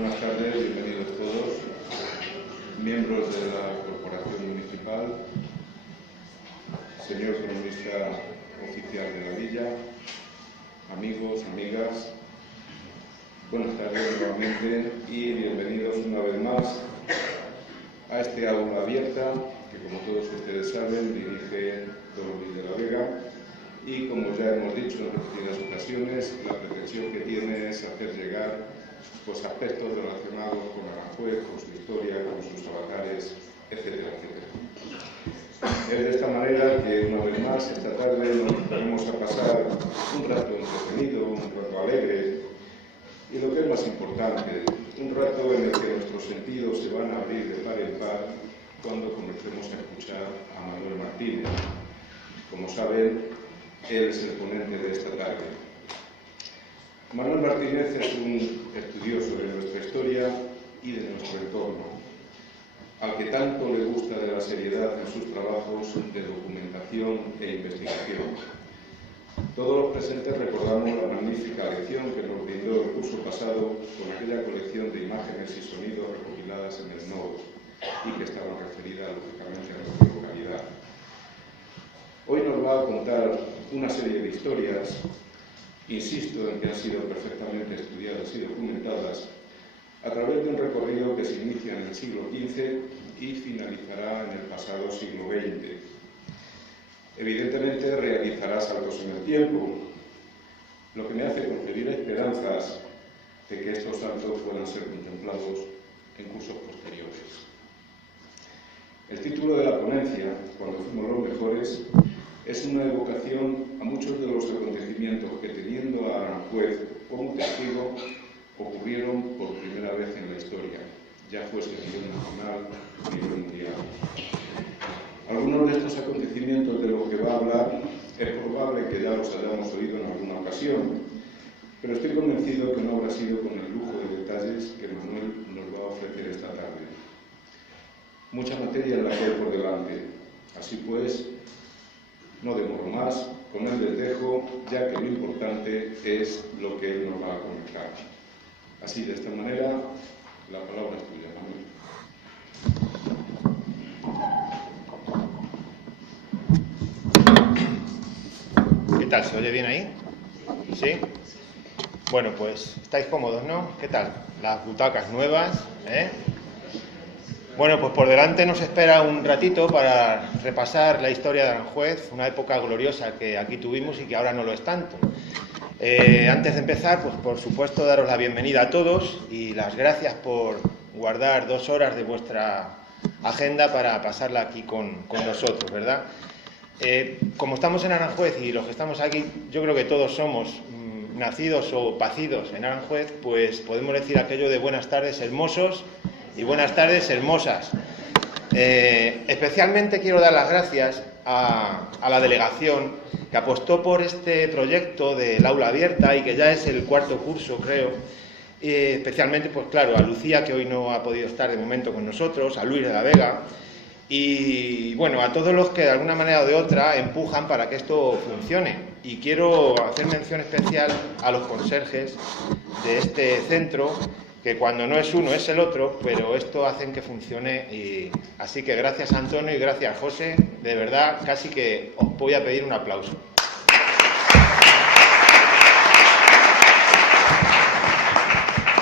Buenas tardes, bienvenidos todos, miembros de la Corporación Municipal, señor cronista oficial de la Villa, amigos, amigas, buenas tardes nuevamente y bienvenidos una vez más a este aula abierta que, como todos ustedes saben, dirige don Luis de la Vega y, como ya hemos dicho en repetidas ocasiones, la pretensión que tiene es hacer llegar aspectos relacionados con Aranjuez, con su historia, con sus avatares, etcétera, etcétera. Es de esta manera que, una vez más, esta tarde nos vamos a pasar un rato entretenido, un rato alegre y, lo que es más importante, un rato en el que nuestros sentidos se van a abrir de par en par cuando comencemos a escuchar a Manuel Martínez. Como saben, él es el ponente de esta tarde. Manuel Martínez es un estudioso de nuestra historia y de nuestro entorno, al que tanto le gusta de la seriedad en sus trabajos de documentación e investigación. Todos los presentes recordamos la magnífica lección que nos brindó el curso pasado con aquella colección de imágenes y sonidos recopiladas en el Nodo y que estaban referidas lógicamente a nuestra localidad. Hoy nos va a contar una serie de historias, insisto en que han sido perfectamente estudiadas y documentadas, a través de un recorrido que se inicia en el siglo XV y finalizará en el pasado siglo XX. Evidentemente realizará saltos en el tiempo, lo que me hace concebir esperanzas de que estos saltos puedan ser contemplados en cursos posteriores. El título de la ponencia, Cuando fuimos los mejores, es una evocación a muchos de los acontecimientos que, teniendo a Aranjuez como testigo, ocurrieron por primera vez en la historia, ya fuese a nivel nacional o a nivel mundial. Algunos de estos acontecimientos de los que va a hablar es probable que ya los hayamos oído en alguna ocasión, pero estoy convencido que no habrá sido con el lujo de detalles que Manuel nos va a ofrecer esta tarde. Mucha materia en la que hay por delante. Así pues, no demoro más, con él les dejo, ya que lo importante es lo que él nos va a comentar. Así, de esta manera, la palabra es tuya, Manuel. ¿Qué tal? ¿Se oye bien ahí? ¿Sí? Bueno, pues estáis cómodos, ¿no? ¿Qué tal? Las butacas nuevas, ¿eh? Bueno, pues por delante nos espera un ratito para repasar la historia de Aranjuez, una época gloriosa que aquí tuvimos y que ahora no lo es tanto. Antes de empezar, pues por supuesto daros la bienvenida a todos y las gracias por guardar 2 horas de vuestra agenda para pasarla aquí con nosotros, ¿verdad? Como estamos en Aranjuez y los que estamos aquí, yo creo que todos somos nacidos o pacidos en Aranjuez, pues podemos decir aquello de buenas tardes, hermosos, y buenas tardes, hermosas. Especialmente quiero dar las gracias a la delegación que apostó por este proyecto del aula abierta y que ya es el 4º curso, creo. Especialmente, pues claro, a Lucía, que hoy no ha podido estar de momento con nosotros, a Luis de la Vega y, bueno, a todos los que de alguna manera o de otra empujan para que esto funcione. Y quiero hacer mención especial a los conserjes de este centro, que cuando no es uno es el otro, pero esto hacen que funcione. Y así que gracias Antonio y gracias José, de verdad casi que os voy a pedir un aplauso.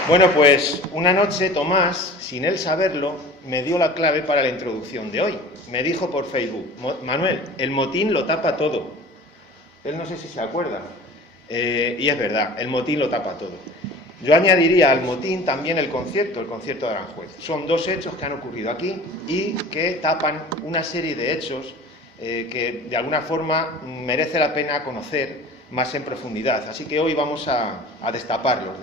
Bueno, pues una noche Tomás, sin él saberlo, me dio la clave para la introducción de hoy. Me dijo por Facebook: Manuel, el motín lo tapa todo. Él no sé si se acuerda. Y es verdad, el motín lo tapa todo. Yo añadiría al motín también el concierto de Aranjuez. Son 2 hechos que han ocurrido aquí y que tapan una serie de hechos que de alguna forma merece la pena conocer más en profundidad. Así que hoy vamos a destaparlos.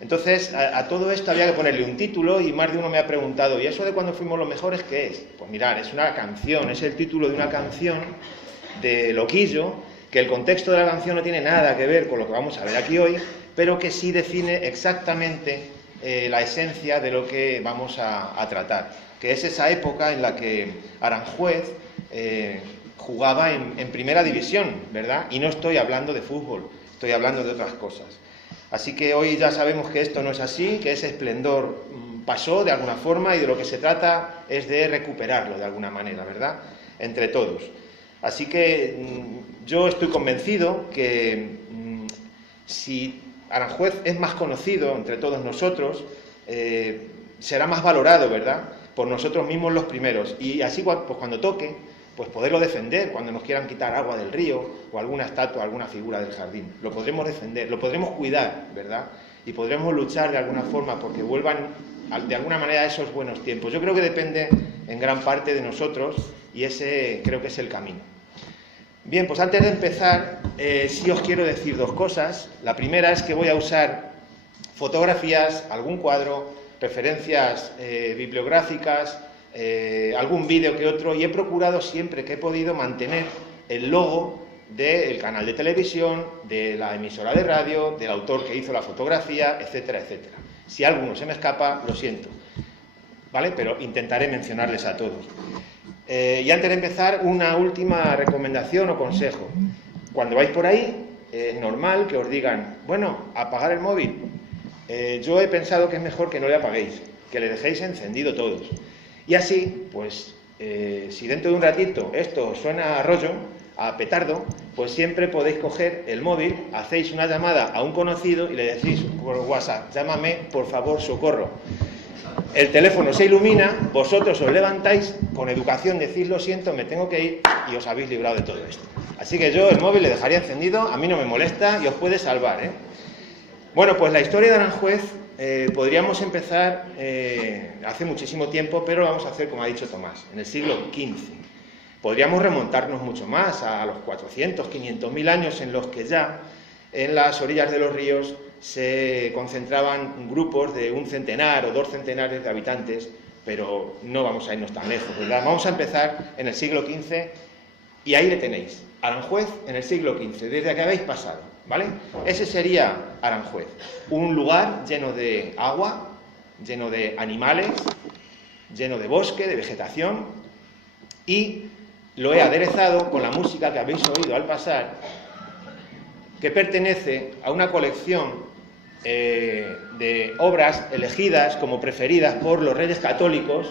Entonces, a todo esto había que ponerle un título y más de uno me ha preguntado: ¿y eso de cuando fuimos los mejores qué es? Pues mirad, es una canción, es el título de una canción de Loquillo, que el contexto de la canción no tiene nada que ver con lo que vamos a ver aquí hoy, pero que sí define exactamente la esencia de lo que vamos a tratar, que es esa época en la que Aranjuez jugaba en primera división, ¿verdad? Y no estoy hablando de fútbol, estoy hablando de otras cosas. Así que hoy ya sabemos que esto no es así, que ese esplendor pasó de alguna forma y de lo que se trata es de recuperarlo de alguna manera, ¿verdad? Entre todos. Así que yo estoy convencido que si Aranjuez es más conocido entre todos nosotros, será más valorado, ¿verdad?, por nosotros mismos los primeros. Y así pues cuando toque, pues poderlo defender, cuando nos quieran quitar agua del río o alguna estatua, alguna figura del jardín. Lo podremos defender, lo podremos cuidar, ¿verdad? Y podremos luchar de alguna forma porque vuelvan de alguna manera a esos buenos tiempos. Yo creo que depende en gran parte de nosotros y ese creo que es el camino. Bien, pues antes de empezar, sí os quiero decir dos cosas. La primera es que voy a usar fotografías, algún cuadro, referencias bibliográficas, algún vídeo que otro, y he procurado siempre que he podido mantener el logo del canal de televisión, de la emisora de radio, del autor que hizo la fotografía, etcétera, etcétera. Si alguno se me escapa, lo siento, ¿vale? Pero intentaré mencionarles a todos. Y antes de empezar, una última recomendación o consejo. Cuando vais por ahí, es normal que os digan, bueno, apagar el móvil. Yo he pensado que es mejor que no le apaguéis, que le dejéis encendido todos. Y así, pues, si dentro de un ratito esto suena a rollo, a petardo, pues siempre podéis coger el móvil, hacéis una llamada a un conocido y le decís por WhatsApp, llámame, por favor, socorro. El teléfono se ilumina, vosotros os levantáis, con educación decís lo siento, me tengo que ir y os habéis librado de todo esto. Así que yo el móvil le dejaría encendido, a mí no me molesta y os puede salvar, ¿eh? Bueno, pues la historia de Aranjuez podríamos empezar hace muchísimo tiempo, pero lo vamos a hacer, como ha dicho Tomás, en el siglo XV. Podríamos remontarnos mucho más, a los 400, 500.000 años en los que ya en las orillas de los ríos se concentraban grupos de 1 centenar o 2 centenares de habitantes, pero no vamos a irnos tan lejos, ¿verdad? Vamos a empezar en el siglo XV y ahí le tenéis, Aranjuez en el siglo XV, desde que habéis pasado, ¿vale? Ese sería Aranjuez, un lugar lleno de agua, lleno de animales, lleno de bosque, de vegetación, y lo he aderezado con la música que habéis oído al pasar, que pertenece a una colección de obras elegidas como preferidas por los reyes católicos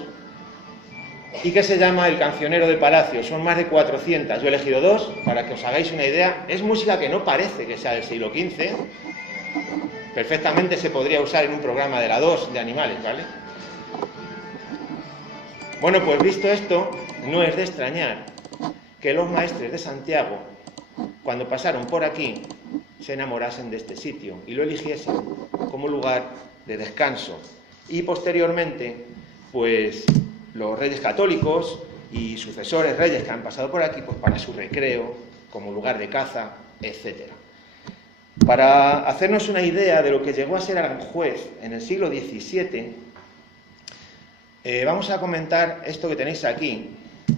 y que se llama El Cancionero de Palacio. Son más de 400, yo he elegido 2 para que os hagáis una idea. Es música que no parece que sea del siglo XV, perfectamente se podría usar en un programa de la 2 de animales, ¿vale? Bueno, pues visto esto, no es de extrañar que los maestres de Santiago, cuando pasaron por aquí, se enamorasen de este sitio y lo eligiesen como lugar de descanso. Y posteriormente, pues los reyes católicos y sucesores reyes que han pasado por aquí, pues para su recreo, como lugar de caza, etc. Para hacernos una idea de lo que llegó a ser Aranjuez en el siglo XVII, vamos a comentar esto que tenéis aquí,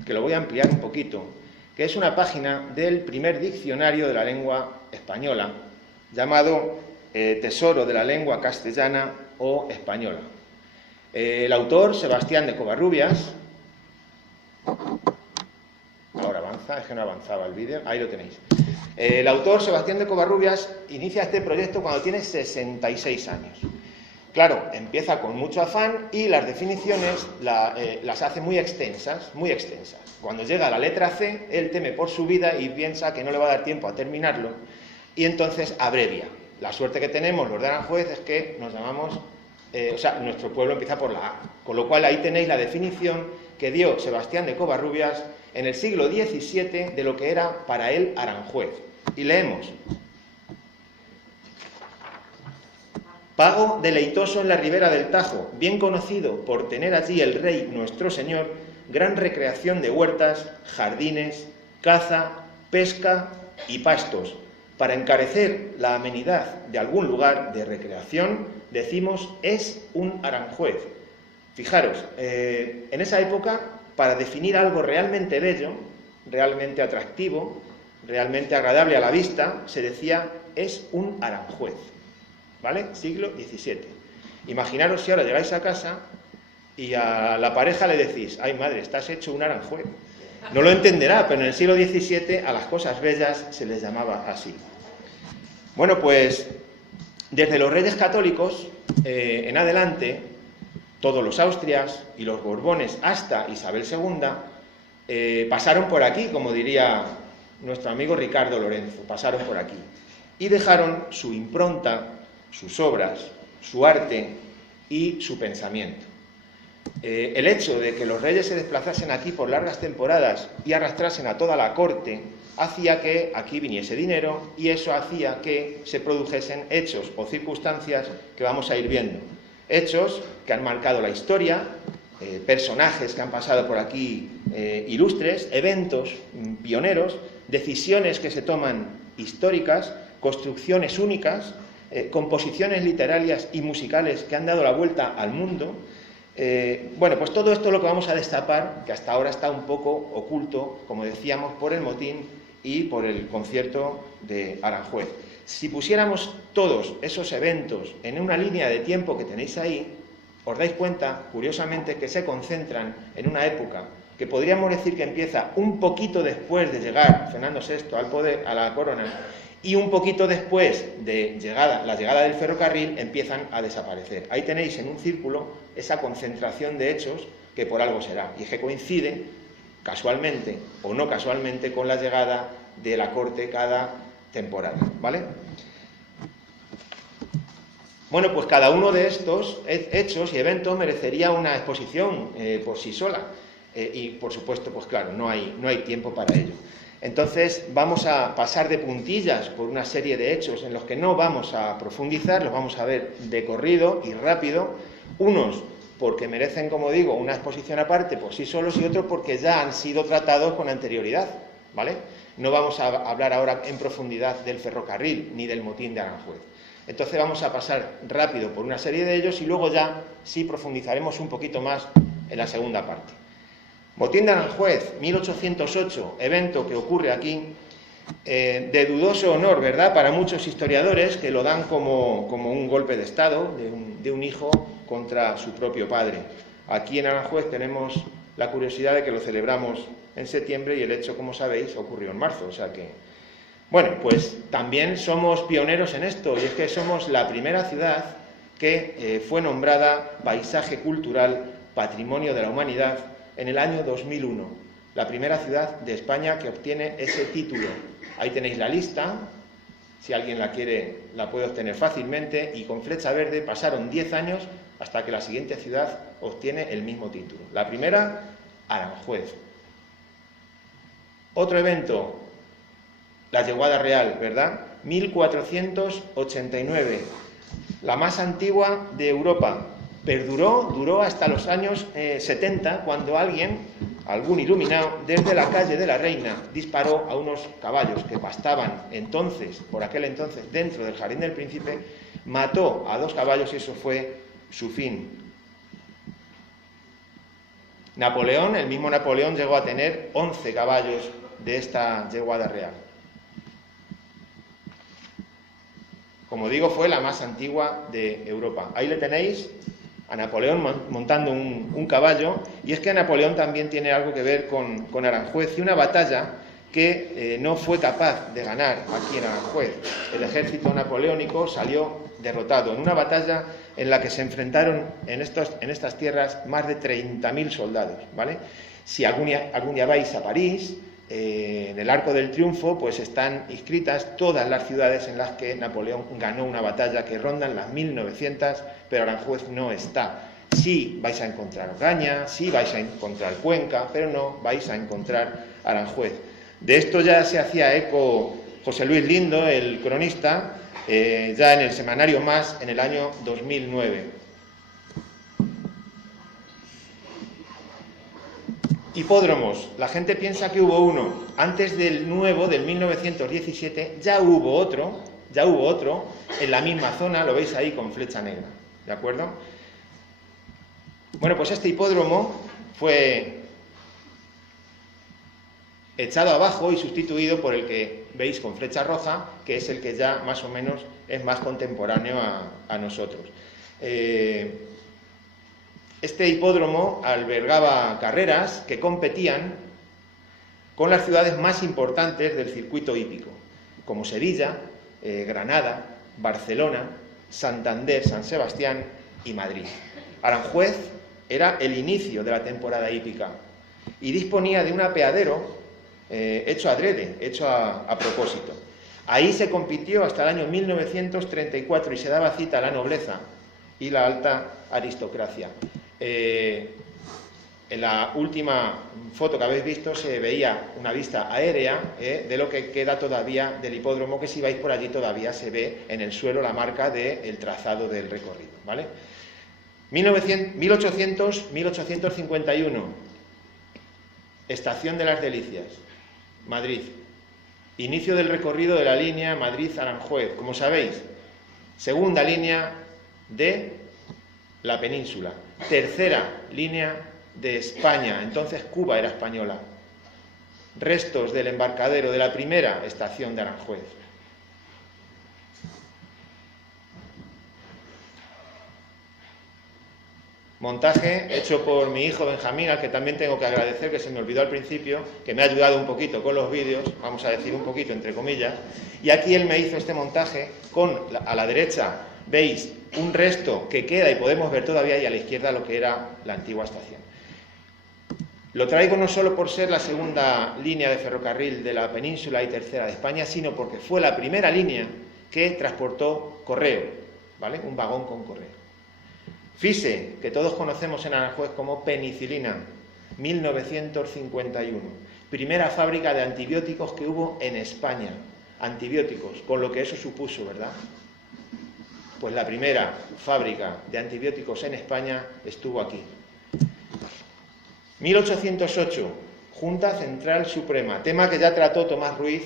que lo voy a ampliar un poquito, que es una página del primer diccionario de la lengua española, llamado Tesoro de la lengua castellana o española. El autor, Sebastián de Covarrubias, ahora avanza, es que no avanzaba el vídeo, ahí lo tenéis. El autor, Sebastián de Covarrubias, inicia este proyecto cuando tiene 66 años. Claro, empieza con mucho afán y las definiciones las hace muy extensas, muy extensas. Cuando llega a la letra C, él teme por su vida y piensa que no le va a dar tiempo a terminarlo y entonces abrevia. La suerte que tenemos los de Aranjuez es que nos llamamos, nuestro pueblo empieza por la A, con lo cual ahí tenéis la definición que dio Sebastián de Covarrubias en el siglo XVII de lo que era para él Aranjuez. Y leemos: pago deleitoso en la ribera del Tajo, bien conocido por tener allí el rey nuestro señor, gran recreación de huertas, jardines, caza, pesca y pastos. Para encarecer la amenidad de algún lugar de recreación, decimos es un Aranjuez. Fijaros, en esa época, para definir algo realmente bello, realmente atractivo, realmente agradable a la vista, se decía es un Aranjuez. ¿Vale? Siglo XVII. Imaginaros si ahora llegáis a casa y a la pareja le decís, ay madre, estás hecho un Aranjuez. No lo entenderá, pero en el siglo XVII a las cosas bellas se les llamaba así. Bueno, pues Desde los reyes católicos en adelante, todos los Austrias y los Borbones hasta Isabel II pasaron por aquí, como diría nuestro amigo Ricardo Lorenzo, pasaron por aquí y dejaron su impronta, sus obras, su arte y su pensamiento. El hecho de que los reyes se desplazasen aquí por largas temporadas y arrastrasen a toda la corte hacía que aquí viniese dinero y eso hacía que se produjesen hechos o circunstancias que vamos a ir viendo. Hechos que han marcado la historia, personajes que han pasado por aquí ilustres, eventos pioneros, decisiones que se toman históricas, construcciones únicas, composiciones literarias y musicales que han dado la vuelta al mundo. Bueno, pues todo esto es lo que vamos a destapar, que hasta ahora está un poco oculto, como decíamos, por el motín y por el concierto de Aranjuez. Si pusiéramos todos esos eventos en una línea de tiempo que tenéis ahí, os dais cuenta, curiosamente, que se concentran en una época que podríamos decir que empieza un poquito después de llegar Fernando VI al poder, a la corona, y un poquito después de la llegada del ferrocarril empiezan a desaparecer. Ahí tenéis en un círculo esa concentración de hechos que por algo será, y es que coincide, casualmente o no casualmente, con la llegada de la corte cada temporada, ¿vale? Bueno, pues cada uno de estos hechos y eventos merecería una exposición por sí sola, y por supuesto, pues claro, no hay tiempo para ello. Entonces vamos a pasar de puntillas por una serie de hechos en los que no vamos a profundizar, los vamos a ver de corrido y rápido, unos porque merecen, como digo, una exposición aparte por sí solos y otros porque ya han sido tratados con anterioridad, ¿vale? No vamos a hablar ahora en profundidad del ferrocarril ni del motín de Aranjuez. Entonces vamos a pasar rápido por una serie de ellos y luego ya sí profundizaremos un poquito más en la segunda parte. Motín de Aranjuez, 1808, evento que ocurre aquí, de dudoso honor, ¿verdad?, para muchos historiadores que lo dan como un golpe de Estado de un hijo contra su propio padre. Aquí en Aranjuez tenemos la curiosidad de que lo celebramos en septiembre y el hecho, como sabéis, ocurrió en marzo, o sea que... Bueno, pues también somos pioneros en esto, y es que somos la primera ciudad que fue nombrada Paisaje Cultural Patrimonio de la Humanidad en el año 2001, la primera ciudad de España que obtiene ese título. Ahí tenéis la lista, si alguien la quiere la puede obtener fácilmente, y con flecha verde pasaron 10 años hasta que la siguiente ciudad obtiene el mismo título. La primera, Aranjuez. Otro evento, la Yeguada Real, ¿verdad? 1489, la más antigua de Europa. Duró hasta los años 70, cuando algún iluminado, desde la calle de la Reina, disparó a unos caballos que pastaban por aquel entonces, dentro del Jardín del Príncipe, mató a 2 caballos y eso fue su fin. Napoleón, el mismo Napoleón, llegó a tener 11 caballos de esta Yeguada Real. Como digo, fue la más antigua de Europa. Ahí le tenéis a Napoleón montando un caballo, y es que Napoleón también tiene algo que ver con Aranjuez y una batalla que no fue capaz de ganar aquí en Aranjuez. El ejército napoleónico salió derrotado en una batalla en la que se enfrentaron en estas tierras más de 30.000 soldados, ¿vale? Si algún día vais a París, en el Arco del Triunfo, pues están inscritas todas las ciudades en las que Napoleón ganó una batalla, que rondan las 1900, pero Aranjuez no está. Sí vais a encontrar Ocaña, sí vais a encontrar Cuenca, pero no vais a encontrar Aranjuez. De esto ya se hacía eco José Luis Lindo, el cronista, ya en el semanario Más, en el año 2009. Hipódromos. La gente piensa que hubo uno. Antes del nuevo, del 1917, ya hubo otro en la misma zona, lo veis ahí con flecha negra, ¿de acuerdo? Bueno, pues este hipódromo fue echado abajo y sustituido por el que veis con flecha roja, que es el que ya más o menos es más contemporáneo a nosotros. Este hipódromo albergaba carreras que competían con las ciudades más importantes del circuito hípico, como Sevilla, Granada, Barcelona, Santander, San Sebastián y Madrid. Aranjuez era el inicio de la temporada hípica y disponía de un apeadero hecho adrede, hecho a propósito. Ahí se compitió hasta el año 1934 y se daba cita a la nobleza y la alta aristocracia. En la última foto que habéis visto se veía una vista aérea de lo que queda todavía del hipódromo, que si vais por allí todavía se ve en el suelo la marca del trazado del recorrido, ¿vale? 1851, Estación de las Delicias, Madrid. Inicio del recorrido de la línea Madrid-Aranjuez, como sabéis, segunda línea de la península, tercera línea de España, entonces Cuba era española. Restos del embarcadero de la primera estación de Aranjuez. Montaje hecho por mi hijo Benjamín, al que también tengo que agradecer, que se me olvidó al principio, que me ha ayudado un poquito con los vídeos, vamos a decir un poquito entre comillas, y aquí él me hizo este montaje con, a la derecha veis un resto que queda y podemos ver todavía, y a la izquierda lo que era la antigua estación. Lo traigo no solo por ser la segunda línea de ferrocarril de la península y tercera de España, sino porque fue la primera línea que transportó correo, ¿vale? Un vagón con correo. FISE, que todos conocemos en Aranjuez como penicilina, 1951. Primera fábrica de antibióticos que hubo en España. Antibióticos, con lo que eso supuso, ¿verdad? Pues la primera fábrica de antibióticos en España estuvo aquí. 1808, Junta Central Suprema, tema que ya trató Tomás Ruiz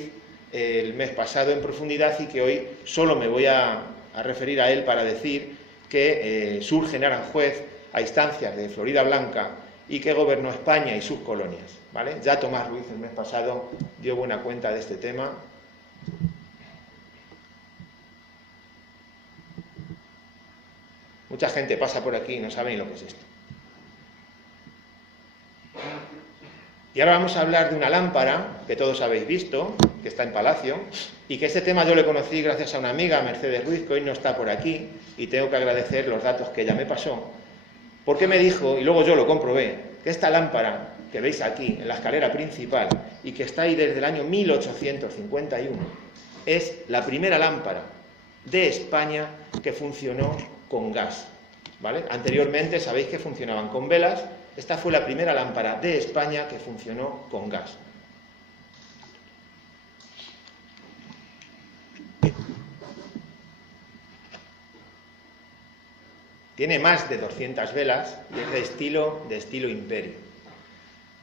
el mes pasado en profundidad y que hoy solo me voy a referir a él para decir que surge en Aranjuez a instancias de Floridablanca y que gobernó España y sus colonias, ¿vale? Ya Tomás Ruiz el mes pasado dio buena cuenta de este tema. Mucha gente pasa por aquí y no sabe ni lo que es esto. Y ahora vamos a hablar de una lámpara que todos habéis visto, que está en Palacio, y que este tema yo lo conocí gracias a una amiga, Mercedes Ruiz, que hoy no está por aquí, y tengo que agradecer los datos que ella me pasó, porque me dijo, y luego yo lo comprobé, que esta lámpara que veis aquí, en la escalera principal, y que está ahí desde el año 1851, es la primera lámpara de España que funcionó con gas, ¿vale? Anteriormente sabéis que funcionaban con velas. Esta fue la primera lámpara de España que funcionó con gas. Tiene más de 200 velas y es de estilo imperio.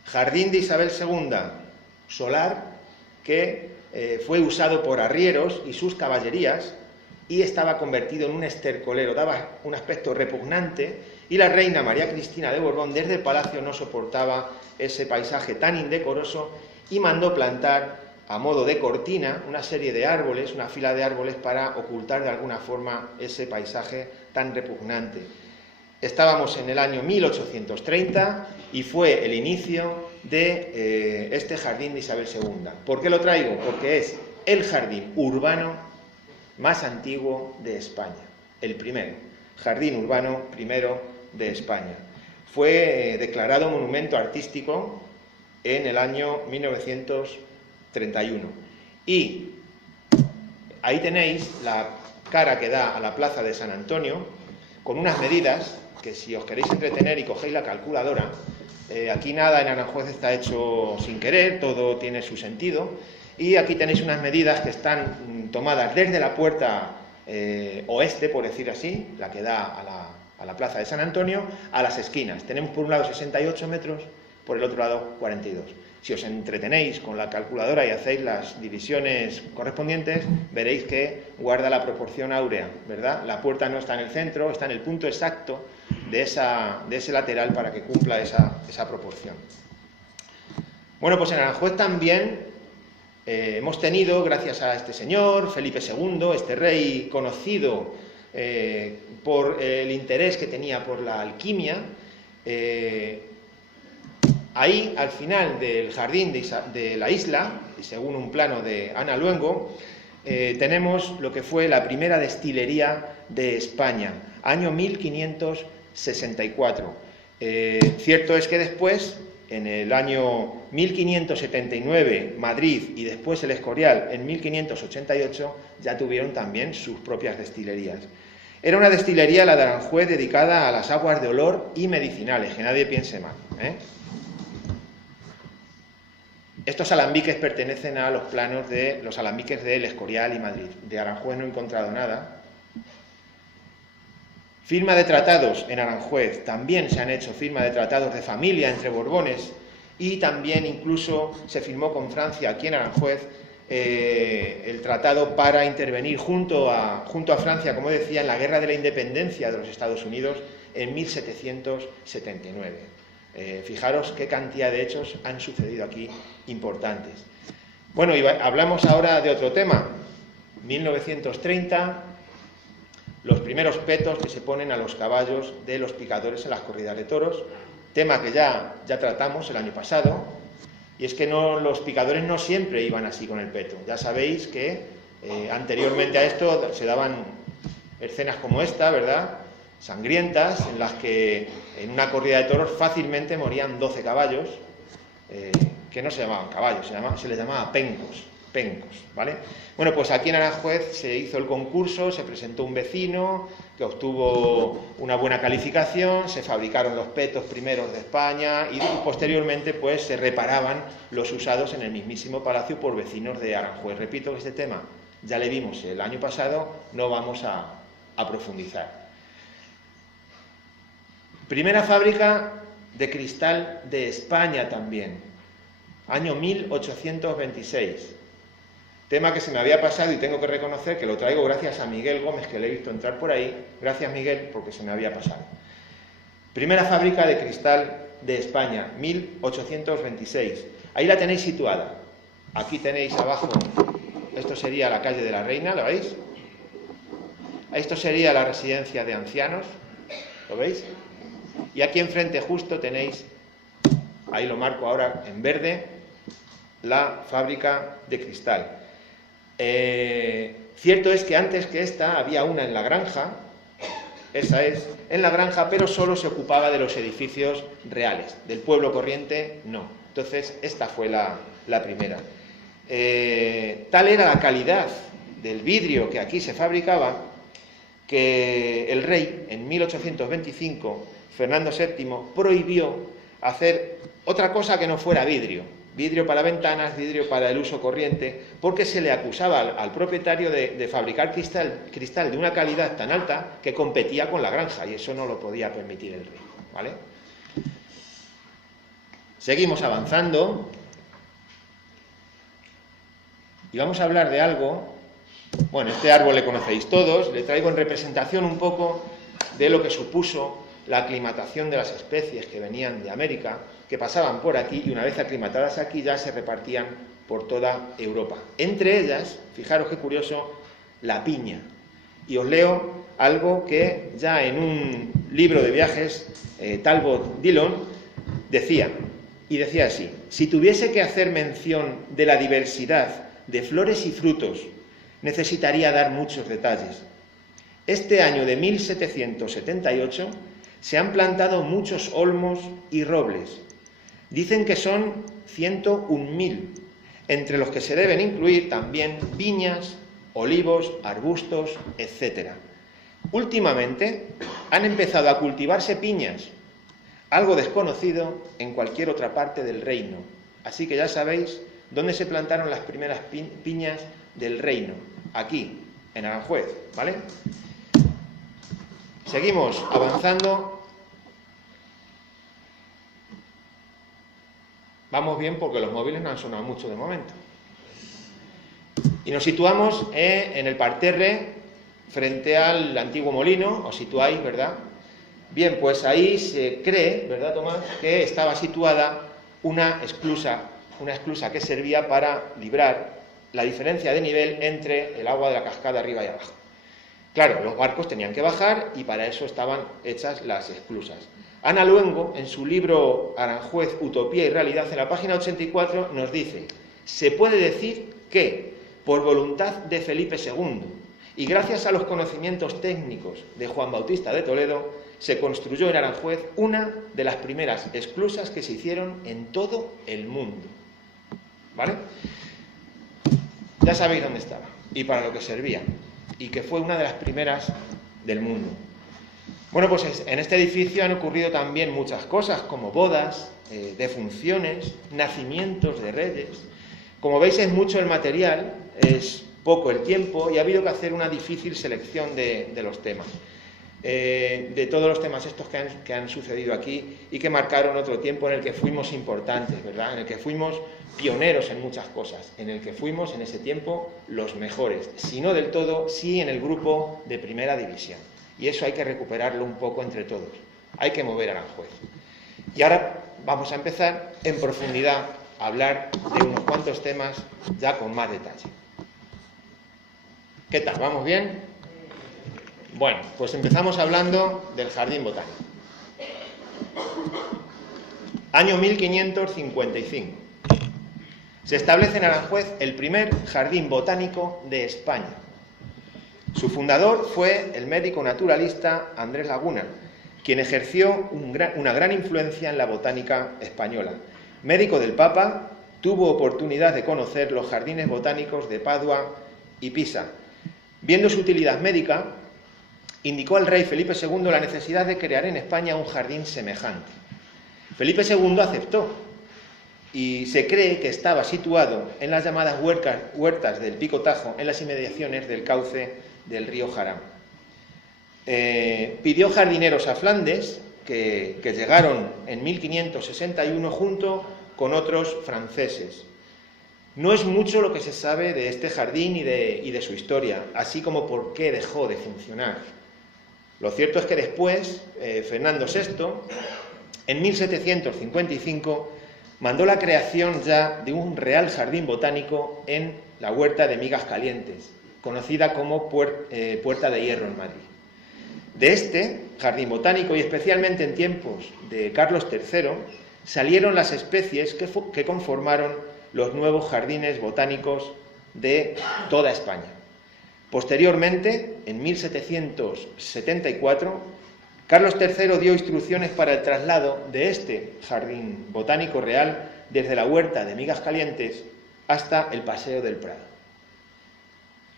Jardín de Isabel II, solar, que fue usado por arrieros y sus caballerías y estaba convertido en un estercolero, daba un aspecto repugnante, y la reina María Cristina de Borbón desde el palacio no soportaba ese paisaje tan indecoroso y mandó plantar a modo de cortina una serie de árboles, una fila de árboles para ocultar de alguna forma ese paisaje tan repugnante. Estábamos en el año 1830 y fue el inicio de este jardín de Isabel II. ¿Por qué lo traigo? Porque es el jardín urbano más antiguo de España, el primero, jardín urbano primero de España. Fue declarado monumento artístico en el año 1931 y ahí tenéis la cara que da a la plaza de San Antonio con unas medidas que, si os queréis entretener y cogéis la calculadora, aquí nada en Aranjuez está hecho sin querer, todo tiene su sentido, y aquí tenéis unas medidas que están tomadas desde la puerta oeste, por decir así, la que da a la plaza de San Antonio, a las esquinas. Tenemos por un lado 68 metros, por el otro lado 42. Si os entretenéis con la calculadora y hacéis las divisiones correspondientes, veréis que guarda la proporción áurea, ¿verdad? La puerta no está en el centro, está en el punto exacto de ese lateral para que cumpla esa proporción. Bueno, pues en Aranjuez también hemos tenido, gracias a este señor, Felipe II, este rey conocido por el interés que tenía por la alquimia, ahí, al final del jardín de la isla, y según un plano de Ana Luengo, tenemos lo que fue la primera destilería de España, año 1564. Cierto es que después, en el año 1579, Madrid y después el Escorial en 1588 ya tuvieron también sus propias destilerías. Era una destilería, la de Aranjuez, dedicada a las aguas de olor y medicinales, que nadie piense mal, Estos alambiques pertenecen a los planos de los alambiques del Escorial y Madrid. De Aranjuez no he encontrado nada. Firma de tratados en Aranjuez. También se han hecho firma de tratados de familia entre Borbones y también incluso se firmó con Francia aquí en Aranjuez el tratado para intervenir junto a Francia, como decía, en la Guerra de la Independencia de los Estados Unidos en 1779. Fijaros qué cantidad de hechos han sucedido aquí importantes. Bueno, y hablamos ahora de otro tema. 1930, los primeros petos que se ponen a los caballos de los picadores en las corridas de toros, tema que ya tratamos el año pasado, y es que los picadores no siempre iban así con el peto. Ya sabéis que anteriormente a esto se daban escenas como esta, ¿verdad?, sangrientas, en las que en una corrida de toros fácilmente morían 12 caballos, que no se llamaban caballos, se les llamaba pencos, ¿vale? Bueno, pues aquí en Aranjuez se hizo el concurso, se presentó un vecino que obtuvo una buena calificación, se fabricaron los petos primeros de España y posteriormente pues se reparaban los usados en el mismísimo palacio por vecinos de Aranjuez. Repito que este tema ya le vimos el año pasado, no vamos a profundizar. Primera fábrica de cristal de España también, año 1826. Tema que se me había pasado y tengo que reconocer que lo traigo gracias a Miguel Gómez, que le he visto entrar por ahí. Gracias, Miguel, porque se me había pasado. Primera fábrica de cristal de España, 1826. Ahí la tenéis situada. Aquí tenéis abajo, esto sería la calle de la Reina, ¿lo veis? Esto sería la residencia de ancianos, ¿lo veis? Y aquí enfrente justo tenéis, ahí lo marco ahora en verde, la fábrica de cristal. Cierto es que antes que esta había una en la granja, esa es, en la granja, pero solo se ocupaba de los edificios reales, del pueblo corriente no. Entonces esta fue la primera. Tal era la calidad del vidrio que aquí se fabricaba, que el rey en 1825, Fernando VII, prohibió hacer otra cosa que no fuera vidrio. Vidrio para ventanas, vidrio para el uso corriente, porque se le acusaba al propietario de fabricar cristal de una calidad tan alta que competía con la granja, y eso no lo podía permitir el rey, ¿vale? Seguimos avanzando y vamos a hablar de algo. Bueno, este árbol le conocéis todos, le traigo en representación un poco de lo que supuso la aclimatación de las especies que venían de América, que pasaban por aquí y una vez aclimatadas aquí ya se repartían por toda Europa. Entre ellas, fijaros qué curioso, la piña. Y os leo algo que ya en un libro de viajes, Talbot Dillon, decía así: si tuviese que hacer mención de la diversidad de flores y frutos, necesitaría dar muchos detalles. Este año de 1778 se han plantado muchos olmos y robles. Dicen que son 101.000, entre los que se deben incluir también viñas, olivos, arbustos, etc. Últimamente han empezado a cultivarse piñas, algo desconocido en cualquier otra parte del reino. Así que ya sabéis dónde se plantaron las primeras piñas del reino, aquí, en Aranjuez, ¿vale? Seguimos avanzando. Vamos bien porque los móviles no han sonado mucho de momento. Y nos situamos en el parterre, frente al antiguo molino, os situáis, ¿verdad? Bien, pues ahí se cree, ¿verdad, Tomás?, que estaba situada una esclusa que servía para librar la diferencia de nivel entre el agua de la cascada arriba y abajo. Claro, los barcos tenían que bajar y para eso estaban hechas las esclusas. Ana Luengo, en su libro Aranjuez, Utopía y Realidad, en la página 84, nos dice: se puede decir que, por voluntad de Felipe II, y gracias a los conocimientos técnicos de Juan Bautista de Toledo, se construyó en Aranjuez una de las primeras esclusas que se hicieron en todo el mundo. ¿Vale? Ya sabéis dónde estaba y para lo que servía, y que fue una de las primeras del mundo. Bueno, pues en este edificio han ocurrido también muchas cosas, como bodas, defunciones, nacimientos de reyes. Como veis, es mucho el material, es poco el tiempo, y ha habido que hacer una difícil selección de los temas. De todos los temas estos que han sucedido aquí y que marcaron otro tiempo en el que fuimos importantes, ¿verdad? En el que fuimos pioneros en muchas cosas, en el que fuimos en ese tiempo los mejores, si no del todo, sí en el grupo de primera división. Y eso hay que recuperarlo un poco entre todos. Hay que mover a Aranjuez. Y ahora vamos a empezar en profundidad a hablar de unos cuantos temas ya con más detalle. ¿Qué tal? ¿Vamos bien? Bueno, pues empezamos hablando del Jardín Botánico. Año 1555. Se establece en Aranjuez el primer jardín botánico de España. Su fundador fue el médico naturalista Andrés Laguna, quien ejerció una gran influencia en la botánica española. Médico del Papa, tuvo oportunidad de conocer los jardines botánicos de Padua y Pisa. Viendo su utilidad médica, indicó al rey Felipe II la necesidad de crear en España un jardín semejante. Felipe II aceptó y se cree que estaba situado en las llamadas huertas del Pico Tajo, en las inmediaciones del cauce del río Jarama. Pidió jardineros a Flandes, que llegaron en 1561 junto con otros franceses. No es mucho lo que se sabe de este jardín y de su historia, así como por qué dejó de funcionar. Lo cierto es que después, Fernando VI, en 1755, mandó la creación ya de un real jardín botánico en la huerta de Migas Calientes, conocida como Puerta de Hierro en Madrid. De este jardín botánico, y especialmente en tiempos de Carlos III, salieron las especies que conformaron los nuevos jardines botánicos de toda España. Posteriormente, en 1774, Carlos III dio instrucciones para el traslado de este jardín botánico real desde la huerta de Migas Calientes hasta el Paseo del Prado.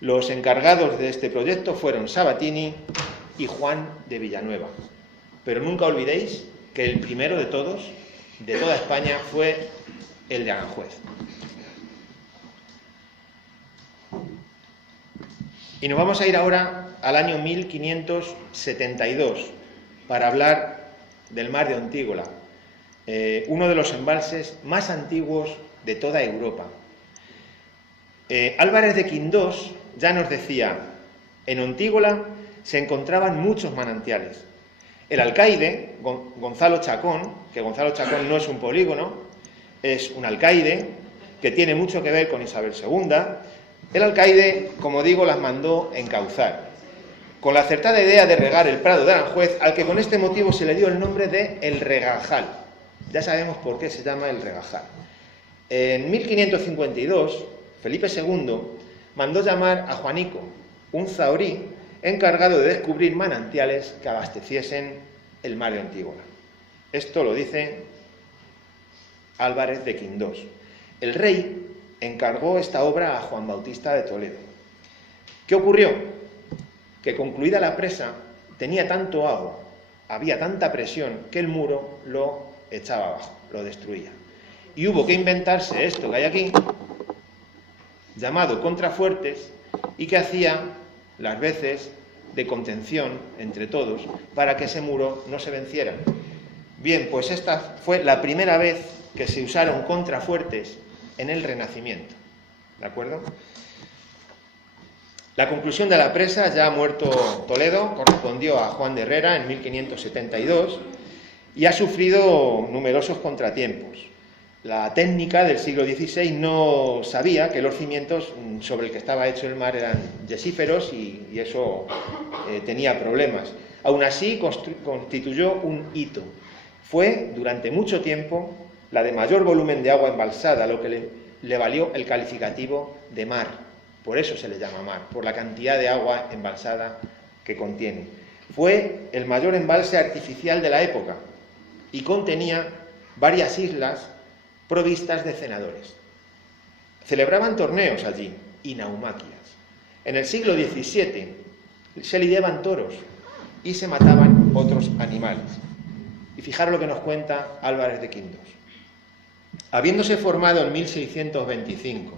Los encargados de este proyecto fueron Sabatini y Juan de Villanueva. Pero nunca olvidéis que el primero de todos, de toda España, fue el de Aranjuez. Y nos vamos a ir ahora al año 1572 para hablar del mar de Ontígola, uno de los embalses más antiguos de toda Europa. Álvarez de Quindós ya nos decía: en Ontígola se encontraban muchos manantiales. El alcaide, Gonzalo Chacón, que Gonzalo Chacón no es un polígono, es un alcaide que tiene mucho que ver con Isabel II, el alcaide, como digo, las mandó encauzar, con la acertada idea de regar el Prado de Aranjuez, al que con este motivo se le dio el nombre de El Regajal. Ya sabemos por qué se llama El Regajal. En 1552, Felipe II mandó llamar a Juanico, un zahorí encargado de descubrir manantiales que abasteciesen el mar de Ontígola. Esto lo dice Álvarez de Quindós. El rey encargó esta obra a Juan Bautista de Toledo. ¿Qué ocurrió? Que concluida la presa, tenía tanto agua, había tanta presión, que el muro lo echaba abajo, lo destruía. Y hubo que inventarse esto que hay aquí, llamado contrafuertes, y que hacía las veces de contención entre todos para que ese muro no se venciera. Bien, pues esta fue la primera vez que se usaron contrafuertes en el Renacimiento, ¿de acuerdo? La conclusión de la presa, ya muerto Toledo, correspondió a Juan de Herrera en 1572 y ha sufrido numerosos contratiempos. La técnica del siglo XVI no sabía que los cimientos sobre el que estaba hecho el mar eran yesíferos y eso tenía problemas. Aún así, constituyó un hito. Fue, durante mucho tiempo, la de mayor volumen de agua embalsada, lo que le valió el calificativo de mar, Por eso se le llama mar, por la cantidad de agua embalsada que contiene. Fue el mayor embalse artificial de la época y contenía varias islas provistas de cenadores. Celebraban torneos allí y naumaquias. En el siglo XVII se lidiaban toros y se mataban otros animales. Y fijaros lo que nos cuenta Álvarez de Quindos. Habiéndose formado en 1625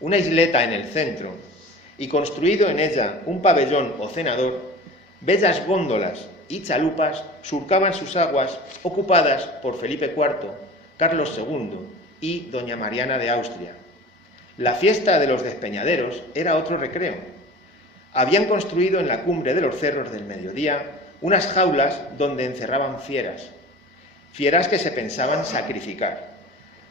una isleta en el centro y construido en ella un pabellón o cenador, bellas góndolas y chalupas surcaban sus aguas ocupadas por Felipe IV, Carlos II y doña Mariana de Austria. La fiesta de los despeñaderos era otro recreo. Habían construido en la cumbre de los cerros del mediodía unas jaulas donde encerraban fieras que se pensaban sacrificar.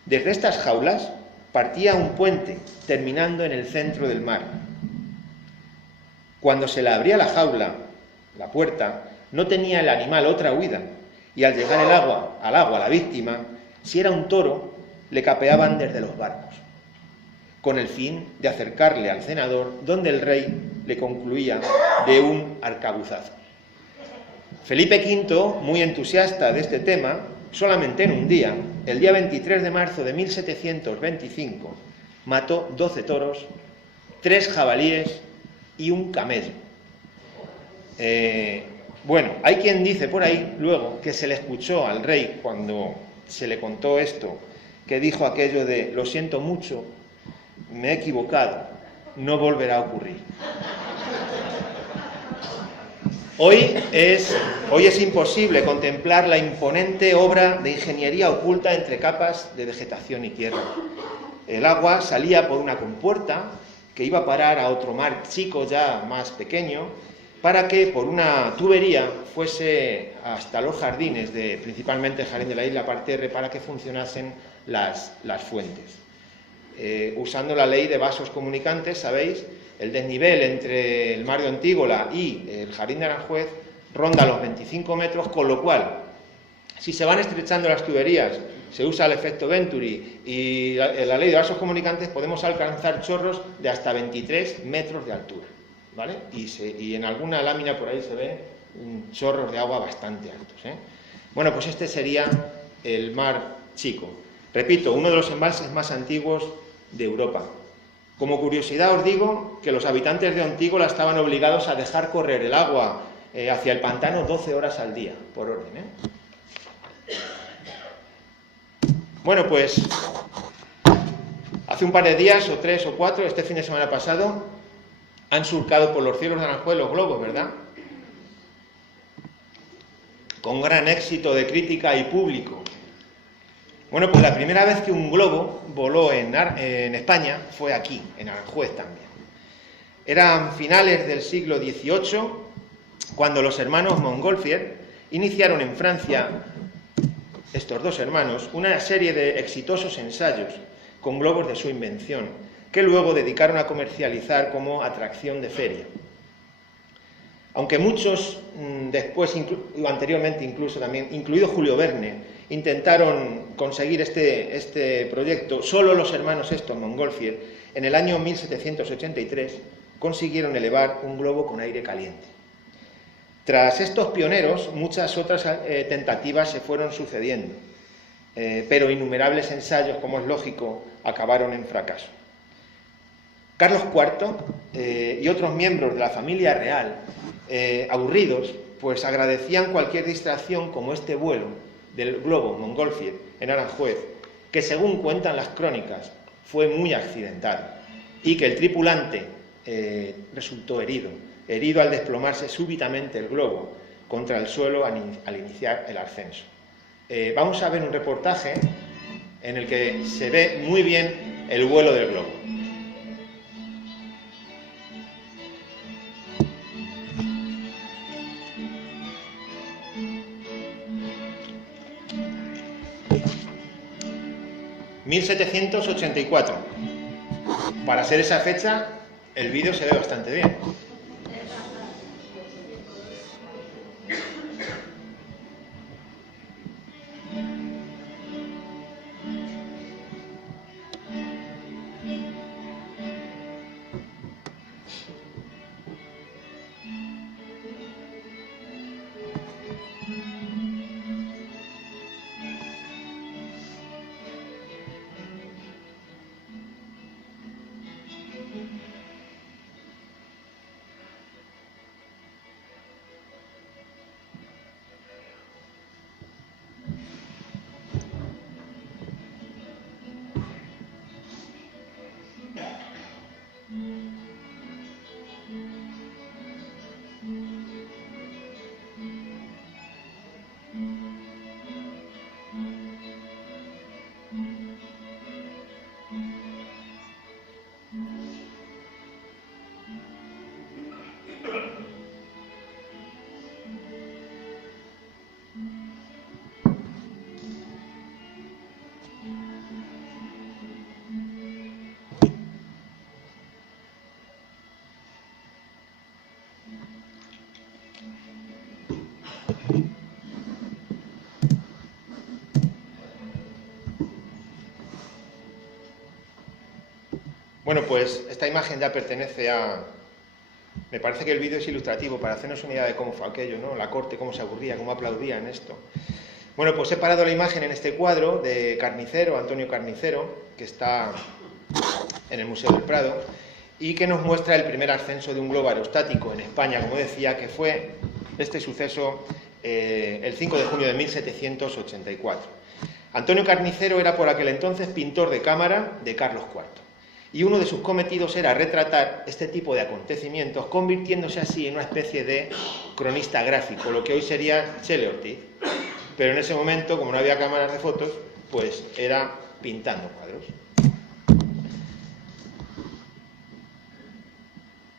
Desde estas jaulas partía un puente, terminando en el centro del mar. Cuando se le abría la jaula, la puerta, no tenía el animal otra huida, y al llegar al agua la víctima, si era un toro, le capeaban desde los barcos, con el fin de acercarle al cenador, donde el rey le concluía de un arcabuzazo. Felipe V, muy entusiasta de este tema, solamente en un día, el día 23 de marzo de 1725, mató 12 toros, 3 jabalíes y un camello. Bueno, hay quien dice por ahí luego que se le escuchó al rey cuando se le contó esto, que dijo aquello de: lo siento mucho, me he equivocado, no volverá a ocurrir. Hoy es imposible contemplar la imponente obra de ingeniería oculta entre capas de vegetación y tierra. El agua salía por una compuerta que iba a parar a otro mar chico ya más pequeño, para que por una tubería fuese hasta los jardines, principalmente el jardín de la isla Parterre, para que funcionasen las fuentes. Usando la ley de vasos comunicantes, sabéis, el desnivel entre el mar de Ontígola y el jardín de Aranjuez ronda los 25 metros, con lo cual, si se van estrechando las tuberías, se usa el efecto Venturi y la ley de vasos comunicantes, podemos alcanzar chorros de hasta 23 metros de altura, ¿vale? Y en alguna lámina por ahí se ven chorros de agua bastante altos, ¿eh? Bueno, pues este sería el mar Chico. Repito, uno de los embalses más antiguos de Europa. Como curiosidad os digo que los habitantes de Ontígola estaban obligados a dejar correr el agua hacia el pantano 12 horas al día, por orden, ¿eh? Bueno, pues hace un par de días, o 3 o 4, este fin de semana pasado, han surcado por los cielos de Aranjuez los globos, ¿verdad? Con gran éxito de crítica y público. Bueno, pues la primera vez que un globo voló en España fue aquí, en Aranjuez también. Eran finales del siglo XVIII, cuando los hermanos Montgolfier iniciaron en Francia, estos dos hermanos, una serie de exitosos ensayos con globos de su invención, que luego dedicaron a comercializar como atracción de feria. Aunque muchos después, anteriormente incluso también, incluido Julio Verne, intentaron conseguir este proyecto, solo los hermanos estos, Montgolfier, en el año 1783, consiguieron elevar un globo con aire caliente. Tras estos pioneros, muchas otras tentativas se fueron sucediendo, pero innumerables ensayos, como es lógico, acabaron en fracaso. Carlos IV y otros miembros de la familia real, aburridos, pues agradecían cualquier distracción como este vuelo del globo Montgolfier en Aranjuez, que según cuentan las crónicas fue muy accidentado y que el tripulante resultó herido al desplomarse súbitamente el globo contra el suelo al iniciar el ascenso. Vamos a ver un reportaje en el que se ve muy bien el vuelo del globo. ...1784... Para ser esa fecha, el vídeo se ve bastante bien. Bueno, pues esta imagen ya pertenece a... Me parece que el vídeo es ilustrativo para hacernos una idea de cómo fue aquello, ¿no? La corte, cómo se aburría, cómo aplaudían esto. Bueno, pues he parado la imagen en este cuadro de Carnicero, Antonio Carnicero, que está en el Museo del Prado, y que nos muestra el primer ascenso de un globo aerostático en España, como decía, que fue este suceso el 5 de junio de 1784. Antonio Carnicero era por aquel entonces pintor de cámara de Carlos IV, y uno de sus cometidos era retratar este tipo de acontecimientos, convirtiéndose así en una especie de cronista gráfico, lo que hoy sería Chele Ortiz. Pero en ese momento, como no había cámaras de fotos, pues era pintando cuadros.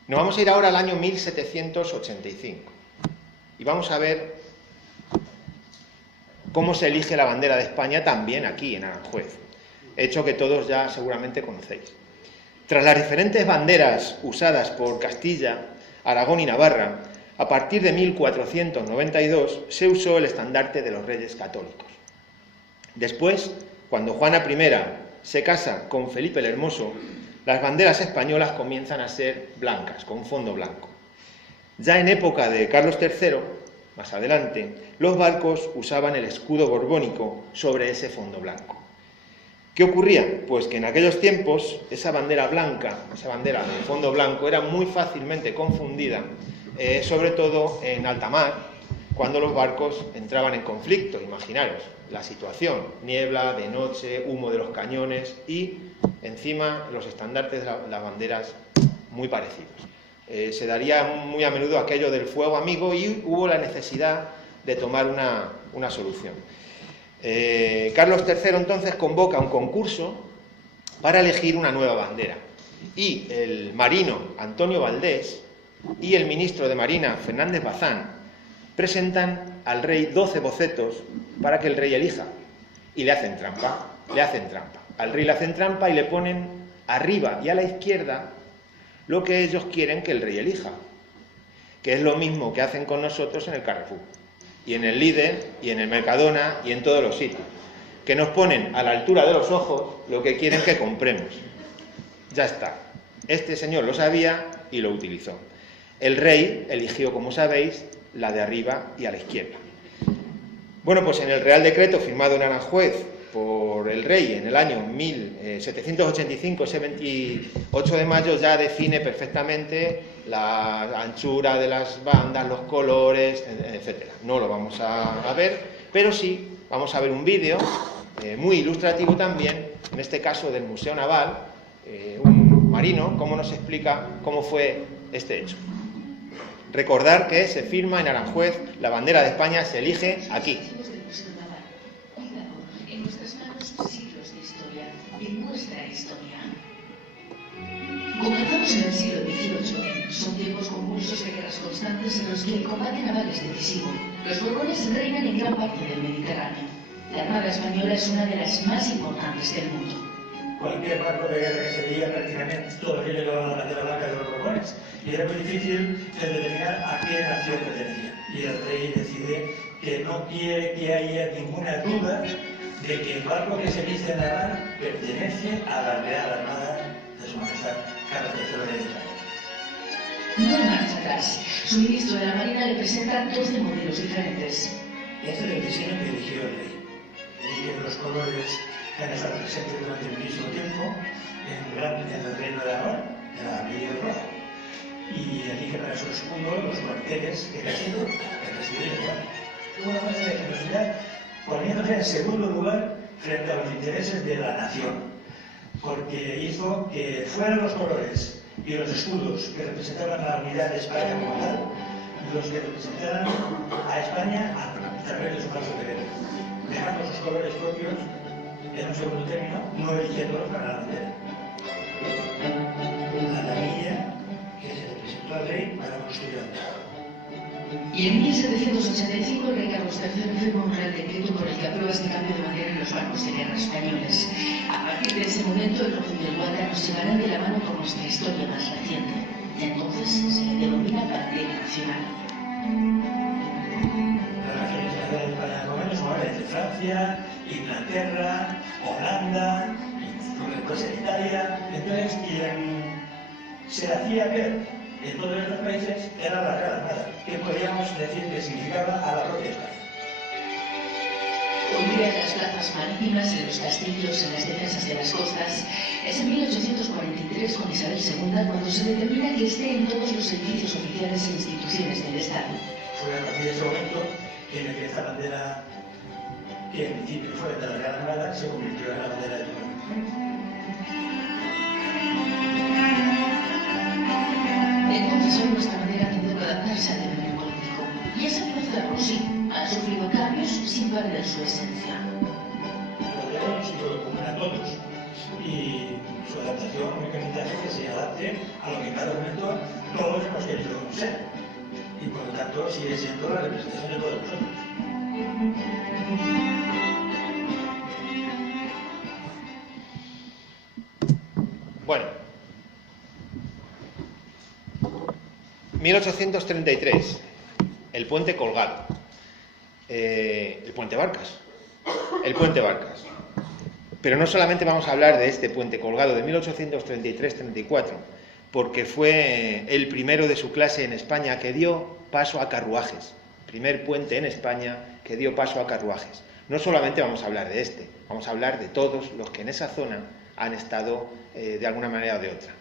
Nos vamos a ir ahora al año 1785 y vamos a ver cómo se elige la bandera de España también aquí en Aranjuez, hecho que todos ya seguramente conocéis. Tras las diferentes banderas usadas por Castilla, Aragón y Navarra, a partir de 1492 se usó el estandarte de los Reyes Católicos. Después, cuando Juana I se casa con Felipe el Hermoso, las banderas españolas comienzan a ser blancas, con fondo blanco. Ya en época de Carlos III, más adelante, los barcos usaban el escudo borbónico sobre ese fondo blanco. ¿Qué ocurría? Pues que en aquellos tiempos esa bandera blanca, esa bandera de fondo blanco, era muy fácilmente confundida, sobre todo en alta mar, cuando los barcos entraban en conflicto. Imaginaros la situación: niebla, de noche, humo de los cañones y encima los estandartes de las banderas muy parecidos. Se daría muy a menudo aquello del fuego amigo y hubo la necesidad de tomar una solución. Carlos III entonces convoca un concurso para elegir una nueva bandera y el marino Antonio Valdés y el ministro de Marina Fernández Bazán presentan al rey 12 bocetos para que el rey elija y le hacen trampa. Al rey le hacen trampa y le ponen arriba y a la izquierda lo que ellos quieren que el rey elija, que es lo mismo que hacen con nosotros en el Carrefour y en el Lidl y en el Mercadona y en todos los sitios, que nos ponen a la altura de los ojos lo que quieren que compremos. Ya está. Este señor lo sabía y lo utilizó. El rey eligió, como sabéis, la de arriba y a la izquierda. Bueno, pues en el Real Decreto firmado en Aranjuez por el rey en el año 1785, ese 28 de mayo, ya define perfectamente la anchura de las bandas, los colores, etc. No lo vamos a ver, pero sí vamos a ver un vídeo muy ilustrativo también, en este caso del Museo Naval, un marino, cómo nos explica cómo fue este hecho. Recordar que se firma en Aranjuez, la bandera de España se elige aquí. En nuestras manos siglos de historia, en nuestra historia. Comenzamos en el siglo XVIII. Son tiempos convulsos de guerras constantes en los que el combate naval es decisivo. Los borbones reinan en gran parte del Mediterráneo. La Armada Española es una de las más importantes del mundo. Cualquier barco de guerra que se veía, prácticamente todo aquello llevaba la bandera blanca de los borbones. Y era muy difícil determinar a qué nación pertenecía. Y el rey decide que no quiere que haya ninguna duda de que el barco que se viste en la mar pertenece a la Real Armada de Su Majestad Carlos III de España. No hay marcha atrás. Su ministro de la Marina le presenta 12 modelos diferentes. Este es el diseño que eligió el rey. Eligió los colores que han estado presentes durante el mismo tiempo en el reino de Aragón, en la Avenida del Rojo. Y elige para su escudo los cuarteles que recibió igual. Una muestra de generosidad poniéndose en segundo lugar frente a los intereses de la nación, porque hizo que fueran los colores y los escudos que representaban a la unidad de España como tal, los que representaran a España a través de su paso de guerra, dejando sus colores propios en un segundo término, no eligiéndolos para la bandera. La anilla que se le presentó al rey para construir la bandera. Y en 1785 el rey Carlos III firma un Real Decreto por el que aprueba este cambio de bandera en los barcos de guerra españoles. A partir de ese momento, el rojo y el gualda nos llevarán de la mano por nuestra historia más reciente. Y entonces se le denomina bandera nacional. Las naciones de España, por lo menos, son de Francia, Inglaterra, Holanda, incluso entonces en Italia, entonces se hacía ver en todos estos países era la Real Armada, que podríamos decir que significaba a la propia España. Hoy día en las plazas marítimas, en los castillos, en las defensas de las costas, es en 1843 con Isabel II cuando se determina que esté en todos los edificios oficiales e instituciones del Estado. Fue a partir de ese momento en el que esta bandera, que en principio fue de la Real Armada, se convirtió en la bandera de Tucumán. Entonces hoy nuestra bandera ha tenido que adaptarse al devenir político. Y es hacerlo, sí, ha sufrido cambios sin perder su esencia. Pero es todo común a todos. Y su adaptación únicamente hace que se adapte a lo que en cada momento todos hemos querido ser. Y por lo tanto sigue siendo la representación de todos nosotros. Bueno, 1833, el puente colgado, el puente Barcas, Pero no solamente vamos a hablar de este puente colgado de 1833-34, porque fue el primero de su clase en España que dio paso a carruajes, primer puente en España que dio paso a carruajes. No solamente vamos a hablar de este, vamos a hablar de todos los que en esa zona han estado de alguna manera o de otra.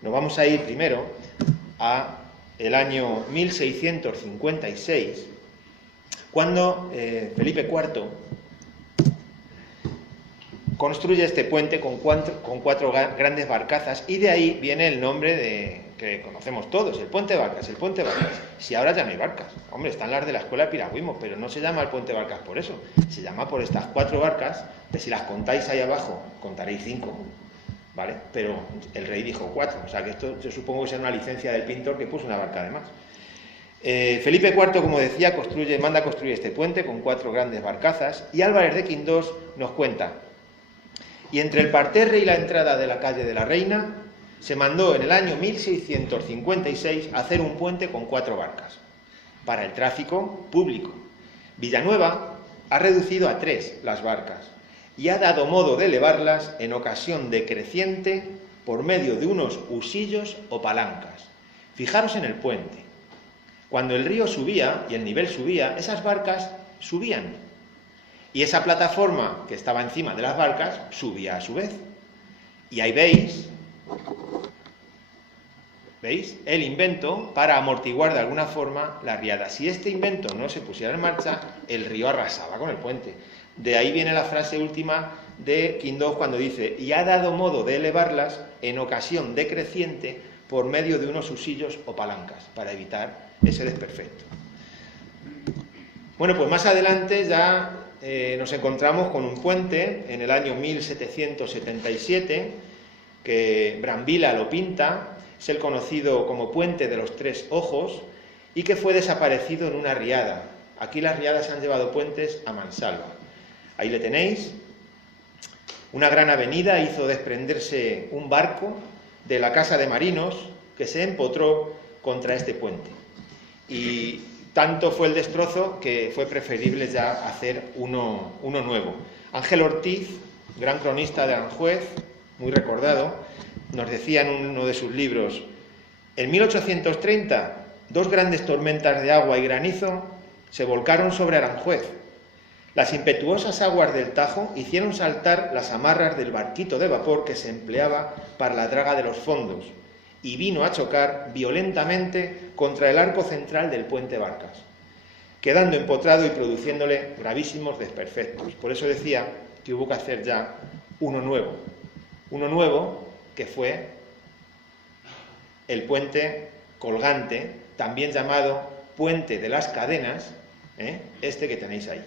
Nos vamos a ir primero a el año 1656, cuando Felipe IV construye este puente con cuatro grandes barcazas, y de ahí viene el nombre que conocemos todos, el puente Barcas, el puente Barcas. Si ahora ya no hay barcas, hombre, están las de la escuela de piragüismo, pero no se llama el puente Barcas por eso, se llama por estas cuatro barcas, que si las contáis ahí abajo, contaréis 5, ¿vale? Pero el rey dijo 4, o sea que esto yo supongo que será una licencia del pintor que puso una barca además. Felipe IV, como decía, manda a construir este puente con 4 grandes barcazas, y Álvarez de Quindós nos cuenta: y entre el parterre y la entrada de la calle de la Reina se mandó en el año 1656 hacer un puente con 4 barcas para el tráfico público. Villanueva ha reducido a 3 las barcas y ha dado modo de elevarlas en ocasión decreciente por medio de unos husillos o palancas. Fijaros en el puente. Cuando el río subía y el nivel subía, esas barcas subían. Y esa plataforma que estaba encima de las barcas subía a su vez. Y ahí veis el invento para amortiguar de alguna forma la riada. Si este invento no se pusiera en marcha, el río arrasaba con el puente. De ahí viene la frase última de Quindós cuando dice: y ha dado modo de elevarlas en ocasión decreciente por medio de unos husillos o palancas, para evitar ese desperfecto. Bueno, pues más adelante ya nos encontramos con un puente en el año 1777, que Brambila lo pinta, es el conocido como Puente de los Tres Ojos, y que fue desaparecido en una riada. Aquí las riadas han llevado puentes a mansalva. Ahí le tenéis. Una gran avenida hizo desprenderse un barco de la Casa de Marinos que se empotró contra este puente. Y tanto fue el destrozo que fue preferible ya hacer uno nuevo. Ángel Ortiz, gran cronista de Aranjuez, muy recordado, nos decía en uno de sus libros: en 1830, 2 grandes tormentas de agua y granizo se volcaron sobre Aranjuez. Las impetuosas aguas del Tajo hicieron saltar las amarras del barquito de vapor que se empleaba para la draga de los fondos, y vino a chocar violentamente contra el arco central del puente Barcas, quedando empotrado y produciéndole gravísimos desperfectos. Por eso decía que hubo que hacer ya uno nuevo que fue el puente colgante, también llamado Puente de las Cadenas, este que tenéis ahí.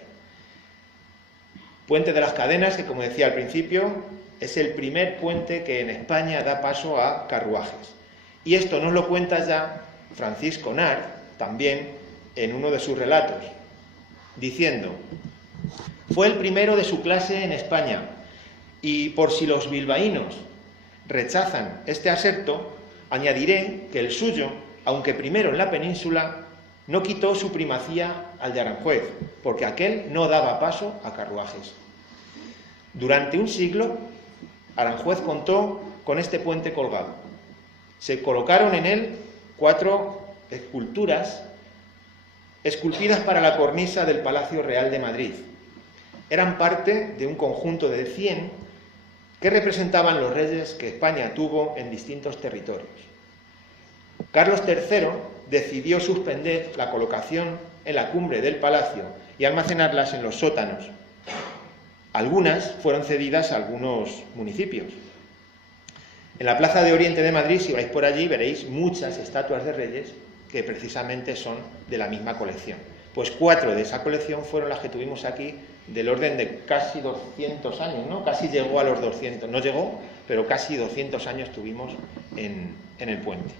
Puente de las Cadenas, que como decía al principio, es el primer puente que en España da paso a carruajes. Y esto nos lo cuenta ya Francisco Nart, también en uno de sus relatos, diciendo: fue el primero de su clase en España, y por si los bilbaínos rechazan este aserto, añadiré que el suyo, aunque primero en la península, no quitó su primacía al de Aranjuez, porque aquel no daba paso a carruajes. Durante un siglo Aranjuez contó con este puente colgado. Se colocaron en él 4 esculturas esculpidas para la cornisa del Palacio Real de Madrid. Eran parte de un conjunto de 100 que representaban los reyes que España tuvo en distintos territorios. Carlos III decidió suspender la colocación en la cumbre del palacio y almacenarlas en los sótanos. Algunas fueron cedidas a algunos municipios. En la Plaza de Oriente de Madrid, si vais por allí, veréis muchas estatuas de reyes que precisamente son de la misma colección. Pues 4 de esa colección fueron las que tuvimos aquí, del orden de casi 200 años, ¿no? Casi llegó a los 200, no llegó, pero casi 200 años tuvimos en el puente.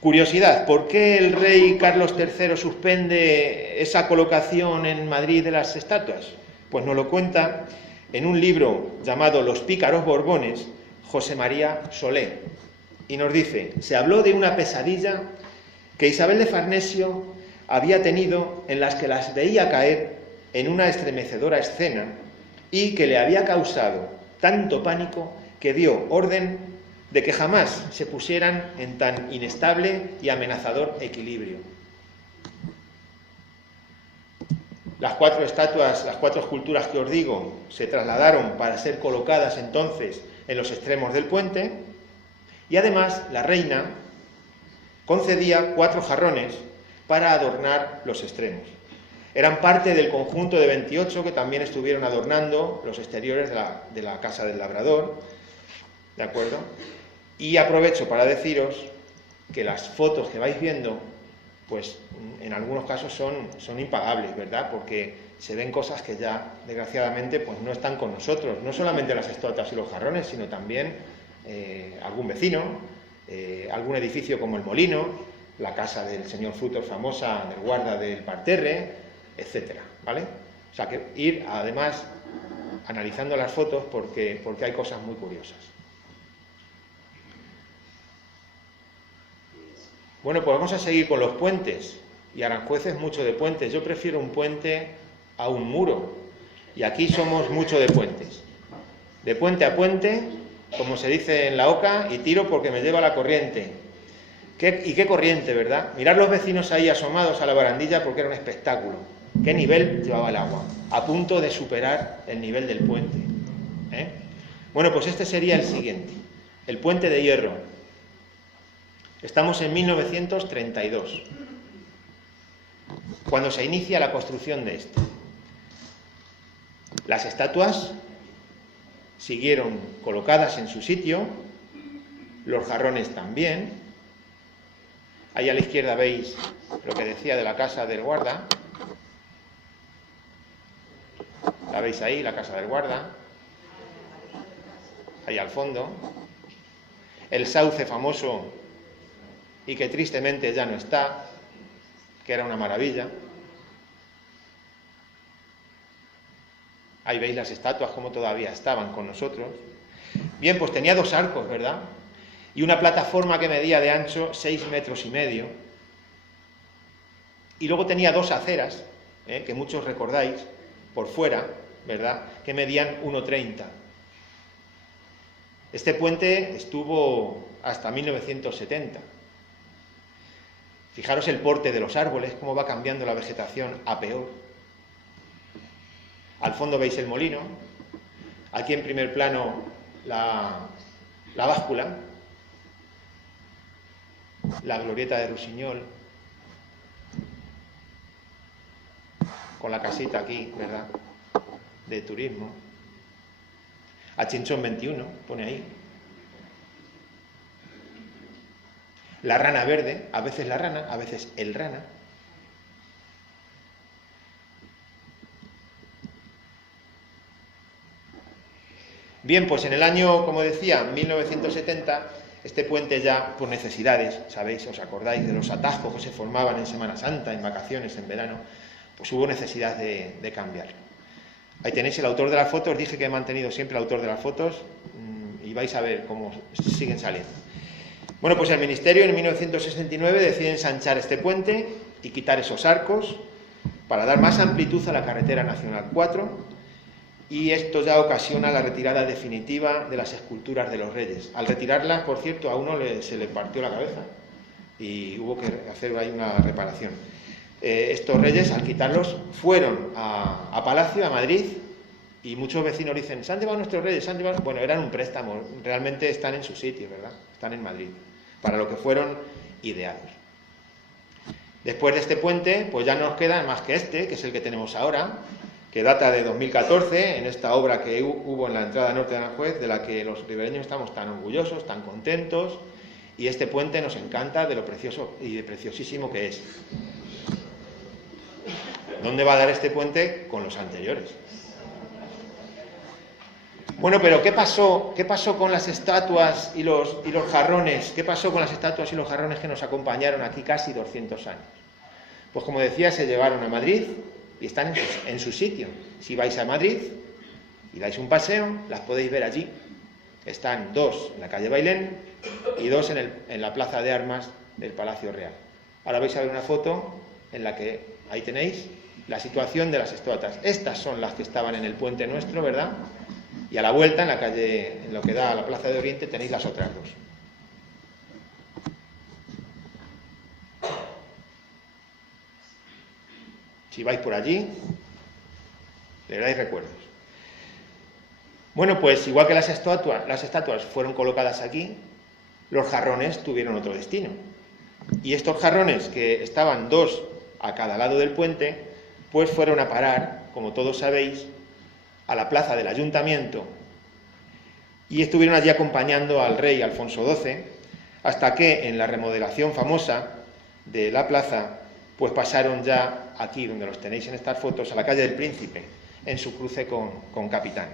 Curiosidad, ¿por qué el rey Carlos III suspende esa colocación en Madrid de las estatuas? Pues nos lo cuenta en un libro llamado Los pícaros Borbones, José María Solé, y nos dice: se habló de una pesadilla que Isabel de Farnesio había tenido, en las que las veía caer en una estremecedora escena y que le había causado tanto pánico que dio orden de que jamás se pusieran en tan inestable y amenazador equilibrio. Las 4 estatuas, las 4 esculturas que os digo, se trasladaron para ser colocadas entonces en los extremos del puente, y además la reina concedía 4 jarrones para adornar los extremos. Eran parte del conjunto de 28 que también estuvieron adornando los exteriores de la Casa del Labrador, ¿de acuerdo? Y aprovecho para deciros que las fotos que vais viendo, pues en algunos casos son impagables, ¿verdad? Porque se ven cosas que ya, desgraciadamente, pues no están con nosotros. No solamente las estatuas y los jarrones, sino también algún vecino, algún edificio como el Molino, la casa del señor Frutos famosa, del guarda del parterre, etcétera, ¿vale? O sea, que ir, además, analizando las fotos porque hay cosas muy curiosas. Bueno, pues vamos a seguir con los puentes. Y Aranjuez es mucho de puentes. Yo prefiero un puente a un muro. Y aquí somos mucho de puentes. De puente a puente, como se dice en la oca, y tiro porque me lleva la corriente. ¿Y qué corriente, verdad? Mirad los vecinos ahí asomados a la barandilla porque era un espectáculo. ¿Qué nivel llevaba el agua? A punto de superar el nivel del puente. Bueno, pues este sería el siguiente. El puente de hierro. Estamos en 1932, cuando se inicia la construcción de este. Las estatuas siguieron colocadas en su sitio, los jarrones también. Ahí a la izquierda veis lo que decía de la casa del guarda. La veis ahí, la casa del guarda. Ahí al fondo. El sauce famoso y que tristemente ya no está, que era una maravilla. Ahí veis las estatuas como todavía estaban con nosotros. Bien, pues tenía 2 arcos, ¿verdad? Y una plataforma que medía de ancho 6,5 metros. Y luego tenía 2 aceras, que muchos recordáis, por fuera, ¿verdad?, que medían 1,30. Este puente estuvo hasta 1970. Fijaros el porte de los árboles, cómo va cambiando la vegetación a peor. Al fondo veis el molino. Aquí en primer plano la báscula. La glorieta de Rusiñol. Con la casita aquí, ¿verdad?, de turismo. A Chinchón 21, pone ahí. La rana verde, a veces la rana, a veces el rana. Bien, pues en el año, como decía, 1970, este puente ya, por necesidades, ¿sabéis? ¿Os acordáis de los atascos que se formaban en Semana Santa, en vacaciones, en verano? Pues hubo necesidad de cambiarlo. Ahí tenéis el autor de las fotos. Dije que he mantenido siempre el autor de las fotos y vais a ver cómo siguen saliendo. Bueno, pues el Ministerio en 1969 decide ensanchar este puente y quitar esos arcos para dar más amplitud a la carretera Nacional 4 y esto ya ocasiona la retirada definitiva de las esculturas de los reyes. Al retirarlas, por cierto, a uno se le partió la cabeza y hubo que hacer ahí una reparación. Estos reyes, al quitarlos, fueron a Palacio, a Madrid, y muchos vecinos dicen, se han llevado nuestros reyes, se han llevado... Bueno, eran un préstamo, realmente están en su sitio, ¿verdad? Están en Madrid, para lo que fueron ideados. Después de este puente, pues ya no nos queda más que este, que es el que tenemos ahora, que data de 2014, en esta obra que hubo en la entrada norte de Aranjuez, de la que los ribereños estamos tan orgullosos, tan contentos, y este puente nos encanta de lo precioso y de preciosísimo que es. ¿Dónde va a dar este puente? Con los anteriores. Bueno, pero ¿qué pasó con las estatuas y los jarrones? ¿Qué pasó con las estatuas y los jarrones que nos acompañaron aquí casi 200 años? Pues como decía, se llevaron a Madrid y están en su sitio. Si vais a Madrid y dais un paseo, las podéis ver allí. Están 2 en la calle Bailén y 2 en la plaza de armas del Palacio Real. Ahora vais a ver una foto en la que ahí tenéis la situación de las estatuas. Estas son las que estaban en el puente nuestro, ¿verdad? Y a la vuelta, en la calle, en lo que da a la Plaza de Oriente, tenéis las otras 2. Si vais por allí, le dais recuerdos. Bueno, pues igual que las estatuas fueron colocadas aquí, los jarrones tuvieron otro destino. Y estos jarrones, que estaban 2 a cada lado del puente, pues fueron a parar, como todos sabéis, a la plaza del Ayuntamiento, y estuvieron allí acompañando al rey Alfonso XII, hasta que en la remodelación famosa de la plaza, pues pasaron ya aquí, donde los tenéis en estas fotos, a la calle del Príncipe, en su cruce con Capitán.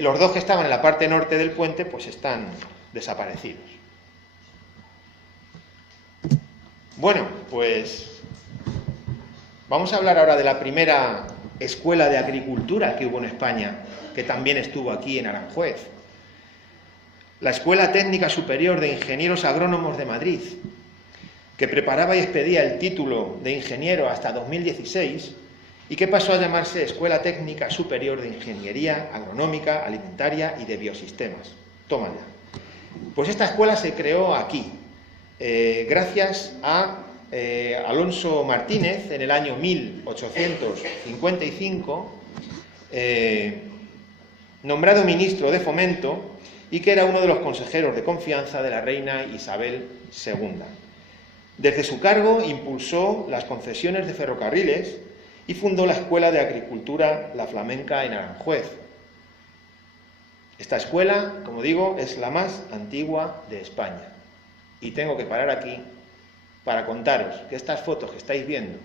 Los 2 que estaban en la parte norte del puente, pues están desaparecidos. Bueno, pues vamos a hablar ahora de la primera escuela de agricultura que hubo en España, que también estuvo aquí en Aranjuez. La Escuela Técnica Superior de Ingenieros Agrónomos de Madrid, que preparaba y expedía el título de ingeniero hasta 2016 y que pasó a llamarse Escuela Técnica Superior de Ingeniería Agronómica, Alimentaria y de Biosistemas. Toma ya. Pues esta escuela se creó aquí, gracias a Alonso Martínez, en el año 1855, nombrado ministro de Fomento, y que era uno de los consejeros de confianza de la reina Isabel II. Desde su cargo impulsó las concesiones de ferrocarriles y fundó la Escuela de Agricultura La Flamenca en Aranjuez. Esta escuela, como digo, es la más antigua de España. Y tengo que parar aquí para contaros que estas fotos que estáis viendo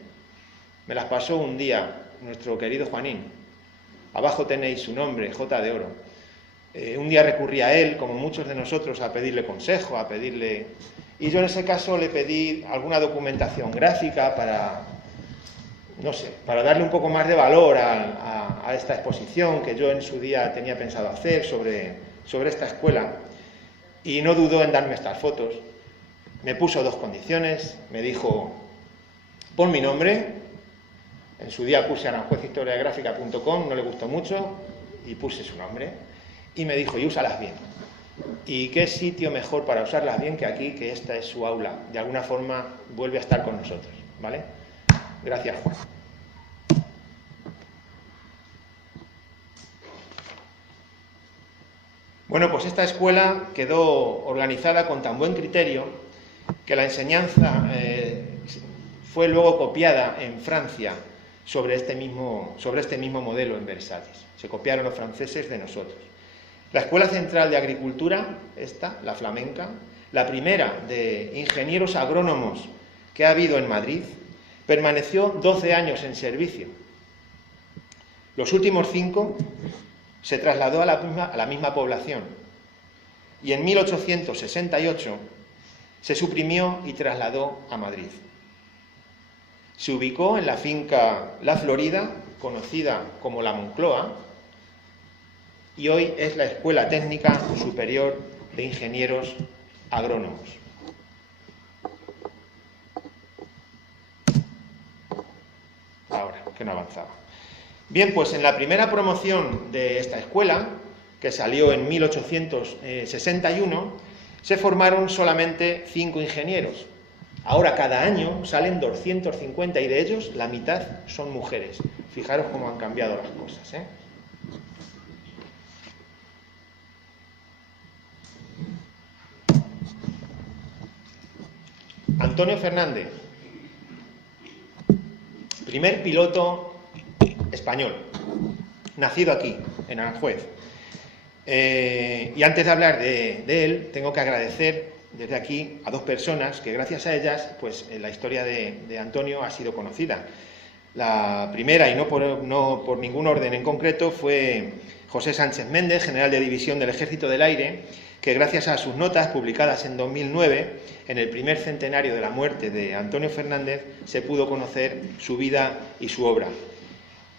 me las pasó un día nuestro querido Juanín. Abajo tenéis su nombre, J de Oro. Un día recurrí a él, como muchos de nosotros, a pedirle consejo, a pedirle... Y yo en ese caso le pedí alguna documentación gráfica para, no sé, para darle un poco más de valor a esta exposición que yo en su día tenía pensado hacer sobre esta escuela. Y no dudó en darme estas fotos. Me puso 2 condiciones, me dijo, pon mi nombre. En su día puse aranjuezhistoriagráfica.com, no le gustó mucho, y puse su nombre. Y me dijo, y úsalas bien. ¿Y qué sitio mejor para usarlas bien que aquí, que esta es su aula? De alguna forma vuelve a estar con nosotros, ¿vale? Gracias, Juan. Bueno, pues esta escuela quedó organizada con tan buen criterio que la enseñanza fue luego copiada en Francia sobre este mismo modelo en Versalles. Se copiaron los franceses de nosotros. La Escuela Central de Agricultura, esta, la flamenca, la primera de ingenieros agrónomos que ha habido en Madrid, permaneció 12 años en servicio. Los últimos 5 se trasladó a la misma población y en 1868 se suprimió y trasladó a Madrid. Se ubicó en la finca La Florida, conocida como La Moncloa, y hoy es la Escuela Técnica Superior de Ingenieros Agrónomos. Ahora, que no avanzaba. Bien, pues en la primera promoción de esta escuela, que salió en 1861, se formaron solamente 5 ingenieros. Ahora cada año salen 250 y de ellos la mitad son mujeres. Fijaros cómo han cambiado las cosas, ¿eh? Antonio Fernández, primer piloto español, nacido aquí, en Aranjuez. Y antes de hablar de él, tengo que agradecer desde aquí a 2 personas que gracias a ellas, pues la historia de Antonio ha sido conocida. La primera, y no por ningún orden en concreto, fue José Sánchez Méndez, general de división del Ejército del Aire, que gracias a sus notas publicadas en 2009, en el primer centenario de la muerte de Antonio Fernández, se pudo conocer su vida y su obra.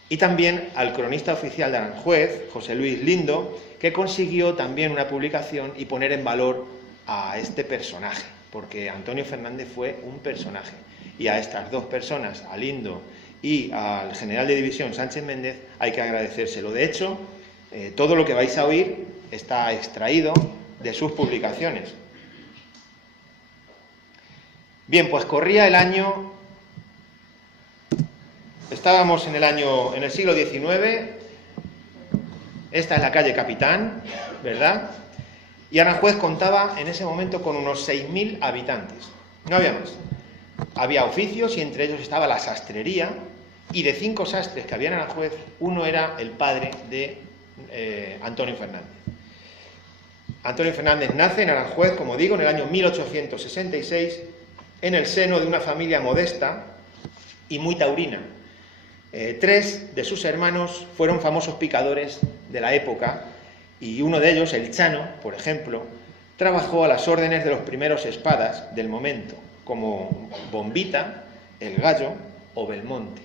Y también al cronista oficial de Aranjuez, José Luis Lindo, que consiguió también una publicación y poner en valor a este personaje, porque Antonio Fernández fue un personaje. Y a estas 2 personas, a Lindo y al general de división Sánchez Méndez, hay que agradecérselo. De hecho, todo lo que vais a oír está extraído de sus publicaciones. Bien, pues corría el año... Estábamos en el siglo XIX, esta es la calle Capitán, ¿verdad? Y Aranjuez contaba en ese momento con unos 6.000 habitantes, no había más. Había oficios y entre ellos estaba la sastrería, y de 5 sastres que había en Aranjuez, uno era el padre de Antonio Fernández. Antonio Fernández nace en Aranjuez, como digo, en el año 1866, en el seno de una familia modesta y muy taurina. 3 de sus hermanos fueron famosos picadores de la época y uno de ellos, el Chano, por ejemplo, trabajó a las órdenes de los primeros espadas del momento, como Bombita, El Gallo o Belmonte.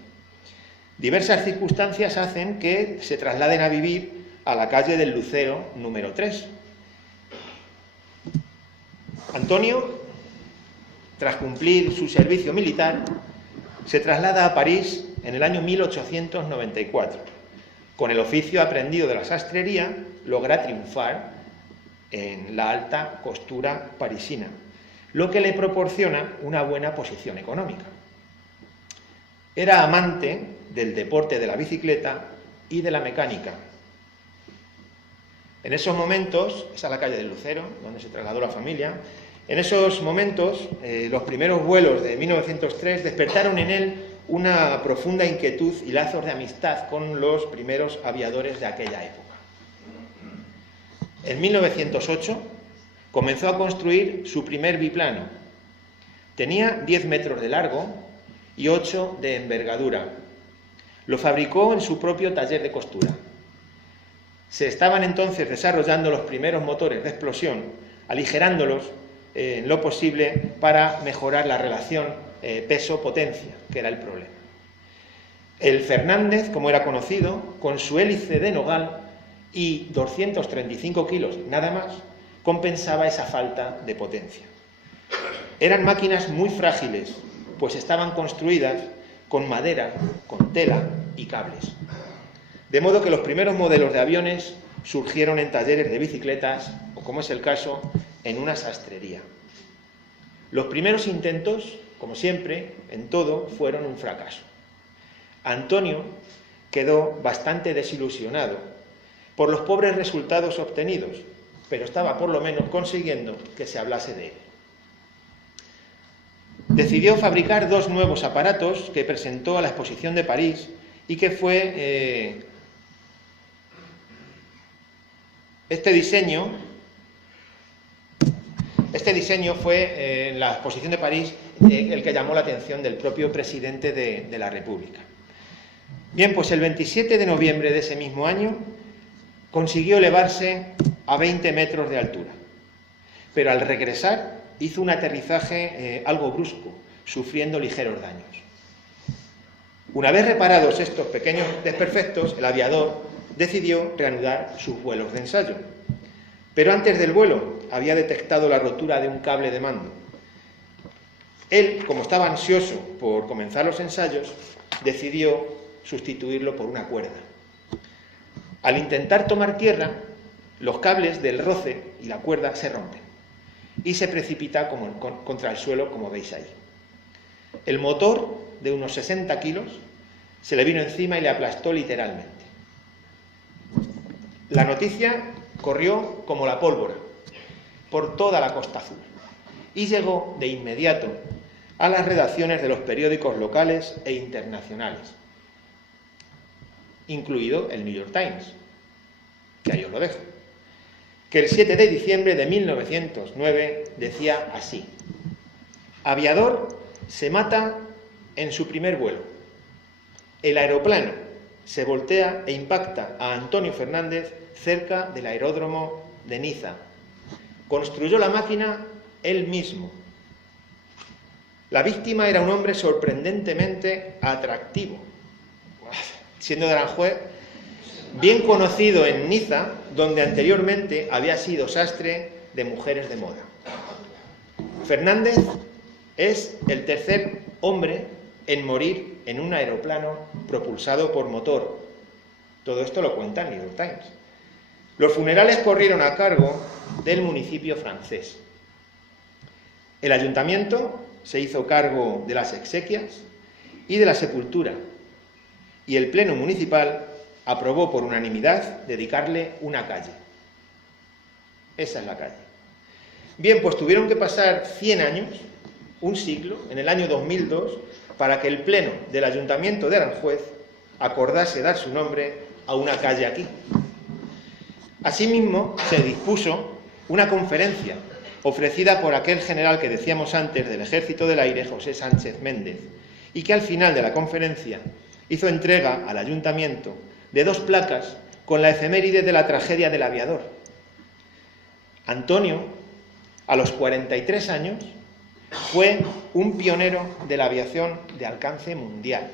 Diversas circunstancias hacen que se trasladen a vivir a la calle del Lucero número 3. Antonio, tras cumplir su servicio militar, se traslada a París en el año 1894. Con el oficio aprendido de la sastrería, logra triunfar en la alta costura parisina, lo que le proporciona una buena posición económica. Era amante del deporte de la bicicleta y de la mecánica. En esos momentos, esa es la calle del Lucero, donde se trasladó la familia, en esos momentos, los primeros vuelos de 1903 despertaron en él una profunda inquietud y lazos de amistad con los primeros aviadores de aquella época. En 1908 comenzó a construir su primer biplano. Tenía 10 metros de largo y 8 de envergadura. Lo fabricó en su propio taller de costura. Se estaban entonces desarrollando los primeros motores de explosión, aligerándolos en lo posible para mejorar la relación peso-potencia, que era el problema. El Fernández, como era conocido, con su hélice de nogal y 235 kilos nada más, compensaba esa falta de potencia. Eran máquinas muy frágiles, pues estaban construidas con madera, con tela y cables. De modo que los primeros modelos de aviones surgieron en talleres de bicicletas, o como es el caso, en una sastrería. Los primeros intentos, como siempre, en todo, fueron un fracaso. Antonio quedó bastante desilusionado por los pobres resultados obtenidos, pero estaba por lo menos consiguiendo que se hablase de él. Decidió fabricar 2 nuevos aparatos que presentó a la exposición de París y que fue este diseño fue en la exposición de París el que llamó la atención del propio presidente de la República. Bien, pues el 27 de noviembre de ese mismo año consiguió elevarse a 20 metros de altura, pero al regresar hizo un aterrizaje algo brusco, sufriendo ligeros daños. Una vez reparados estos pequeños desperfectos, el aviador decidió reanudar sus vuelos de ensayo. Pero antes del vuelo había detectado la rotura de un cable de mando. Él, como estaba ansioso por comenzar los ensayos, decidió sustituirlo por una cuerda. Al intentar tomar tierra, los cables del roce y la cuerda se rompen y se precipita contra el suelo, como veis ahí. El motor, de unos 60 kilos, se le vino encima y le aplastó literalmente. La noticia corrió como la pólvora por toda la Costa Azul y llegó de inmediato a las redacciones de los periódicos locales e internacionales, incluido el New York Times, que ahí os lo dejo, que el 7 de diciembre de 1909 decía así: aviador se mata en su primer vuelo. El aeroplano se voltea e impacta a Antonio Fernández cerca del aeródromo de Niza. Construyó la máquina él mismo. La víctima era un hombre sorprendentemente atractivo, siendo de Aranjuez, bien conocido en Niza, donde anteriormente había sido sastre de mujeres de moda. Fernández es el tercer hombre en morir en un aeroplano propulsado por motor. Todo esto lo cuenta el New York Times. Los funerales corrieron a cargo del municipio francés. El ayuntamiento se hizo cargo de las exequias y de la sepultura, y el pleno municipal aprobó por unanimidad dedicarle una calle. Esa es la calle. Bien, pues tuvieron que pasar 100 años, un siglo, en el año 2002, para que el pleno del Ayuntamiento de Aranjuez acordase dar su nombre a una calle aquí. Asimismo, se dispuso una conferencia ofrecida por aquel general que decíamos antes del Ejército del Aire, José Sánchez Méndez, y que al final de la conferencia hizo entrega al Ayuntamiento de 2 placas con la efeméride de la tragedia del aviador. Antonio, a los 43 años, fue un pionero de la aviación de alcance mundial.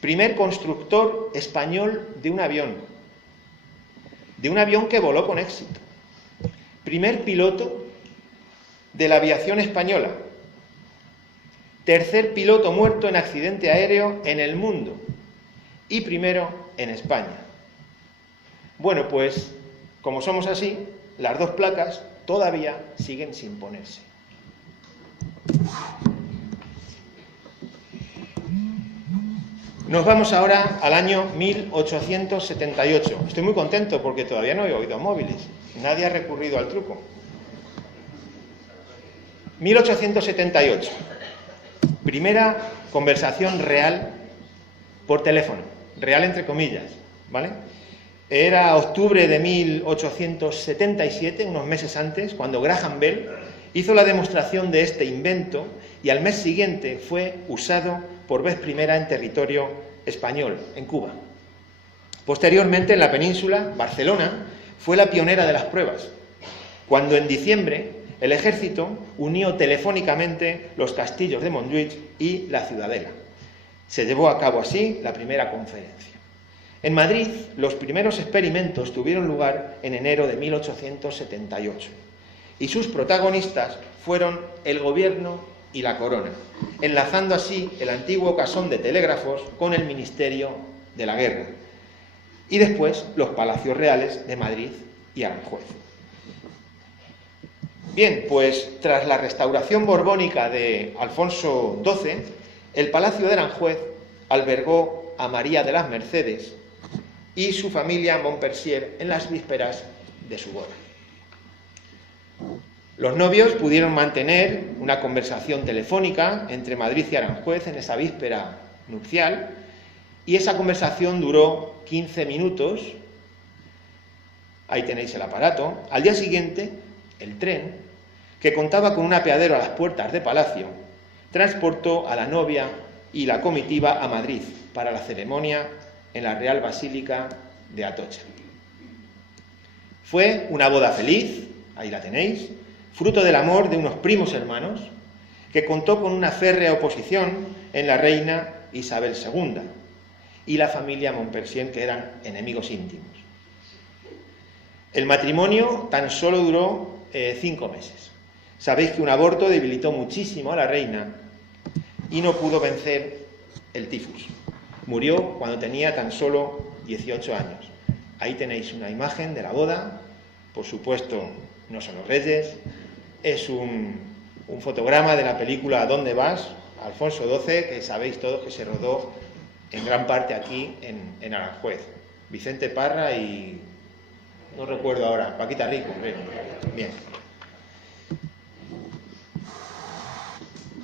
Primer constructor español de un avión que voló con éxito. Primer piloto de la aviación española. Tercer piloto muerto en accidente aéreo en el mundo. Y primero en España. Bueno, pues, como somos así, las 2 placas todavía siguen sin ponerse. Nos vamos ahora al año 1878. Estoy muy contento porque todavía no he oído móviles. Nadie ha recurrido al truco. 1878. Primera conversación real por teléfono. Real entre comillas, ¿vale? Era octubre de 1877, unos meses antes, cuando Graham Bell hizo la demostración de este invento y al mes siguiente fue usado por vez primera en territorio español, en Cuba. Posteriormente, en la península, Barcelona fue la pionera de las pruebas, cuando en diciembre el ejército unió telefónicamente los castillos de Montjuïc y la Ciudadela. Se llevó a cabo así la primera conferencia. En Madrid, los primeros experimentos tuvieron lugar en enero de 1878 y sus protagonistas fueron el gobierno y la corona, enlazando así el antiguo casón de telégrafos con el Ministerio de la Guerra y después los palacios reales de Madrid y Aranjuez. Bien, pues tras la restauración borbónica de Alfonso XII, el Palacio de Aranjuez albergó a María de las Mercedes y su familia Montpensier en las vísperas de su boda. Los novios pudieron mantener una conversación telefónica entre Madrid y Aranjuez en esa víspera nupcial y esa conversación duró 15 minutos. Ahí tenéis el aparato. Al día siguiente, el tren, que contaba con un apeadero a las puertas de Palacio, transportó a la novia y la comitiva a Madrid para la ceremonia en la Real Basílica de Atocha. Fue una boda feliz, ahí la tenéis, fruto del amor de unos primos hermanos, que contó con una férrea oposición en la reina Isabel II y la familia Montpensier, que eran enemigos íntimos. El matrimonio tan solo duró 5 meses. Sabéis que un aborto debilitó muchísimo a la reina y no pudo vencer el tifus. Murió cuando tenía tan solo 18 años. Ahí tenéis una imagen de la boda. Por supuesto, no son los reyes. Es un fotograma de la película ¿Dónde vas?, Alfonso XII, que sabéis todos que se rodó en gran parte aquí en Aranjuez. Vicente Parra y... no recuerdo ahora, Paquita Rico, creo. Bien.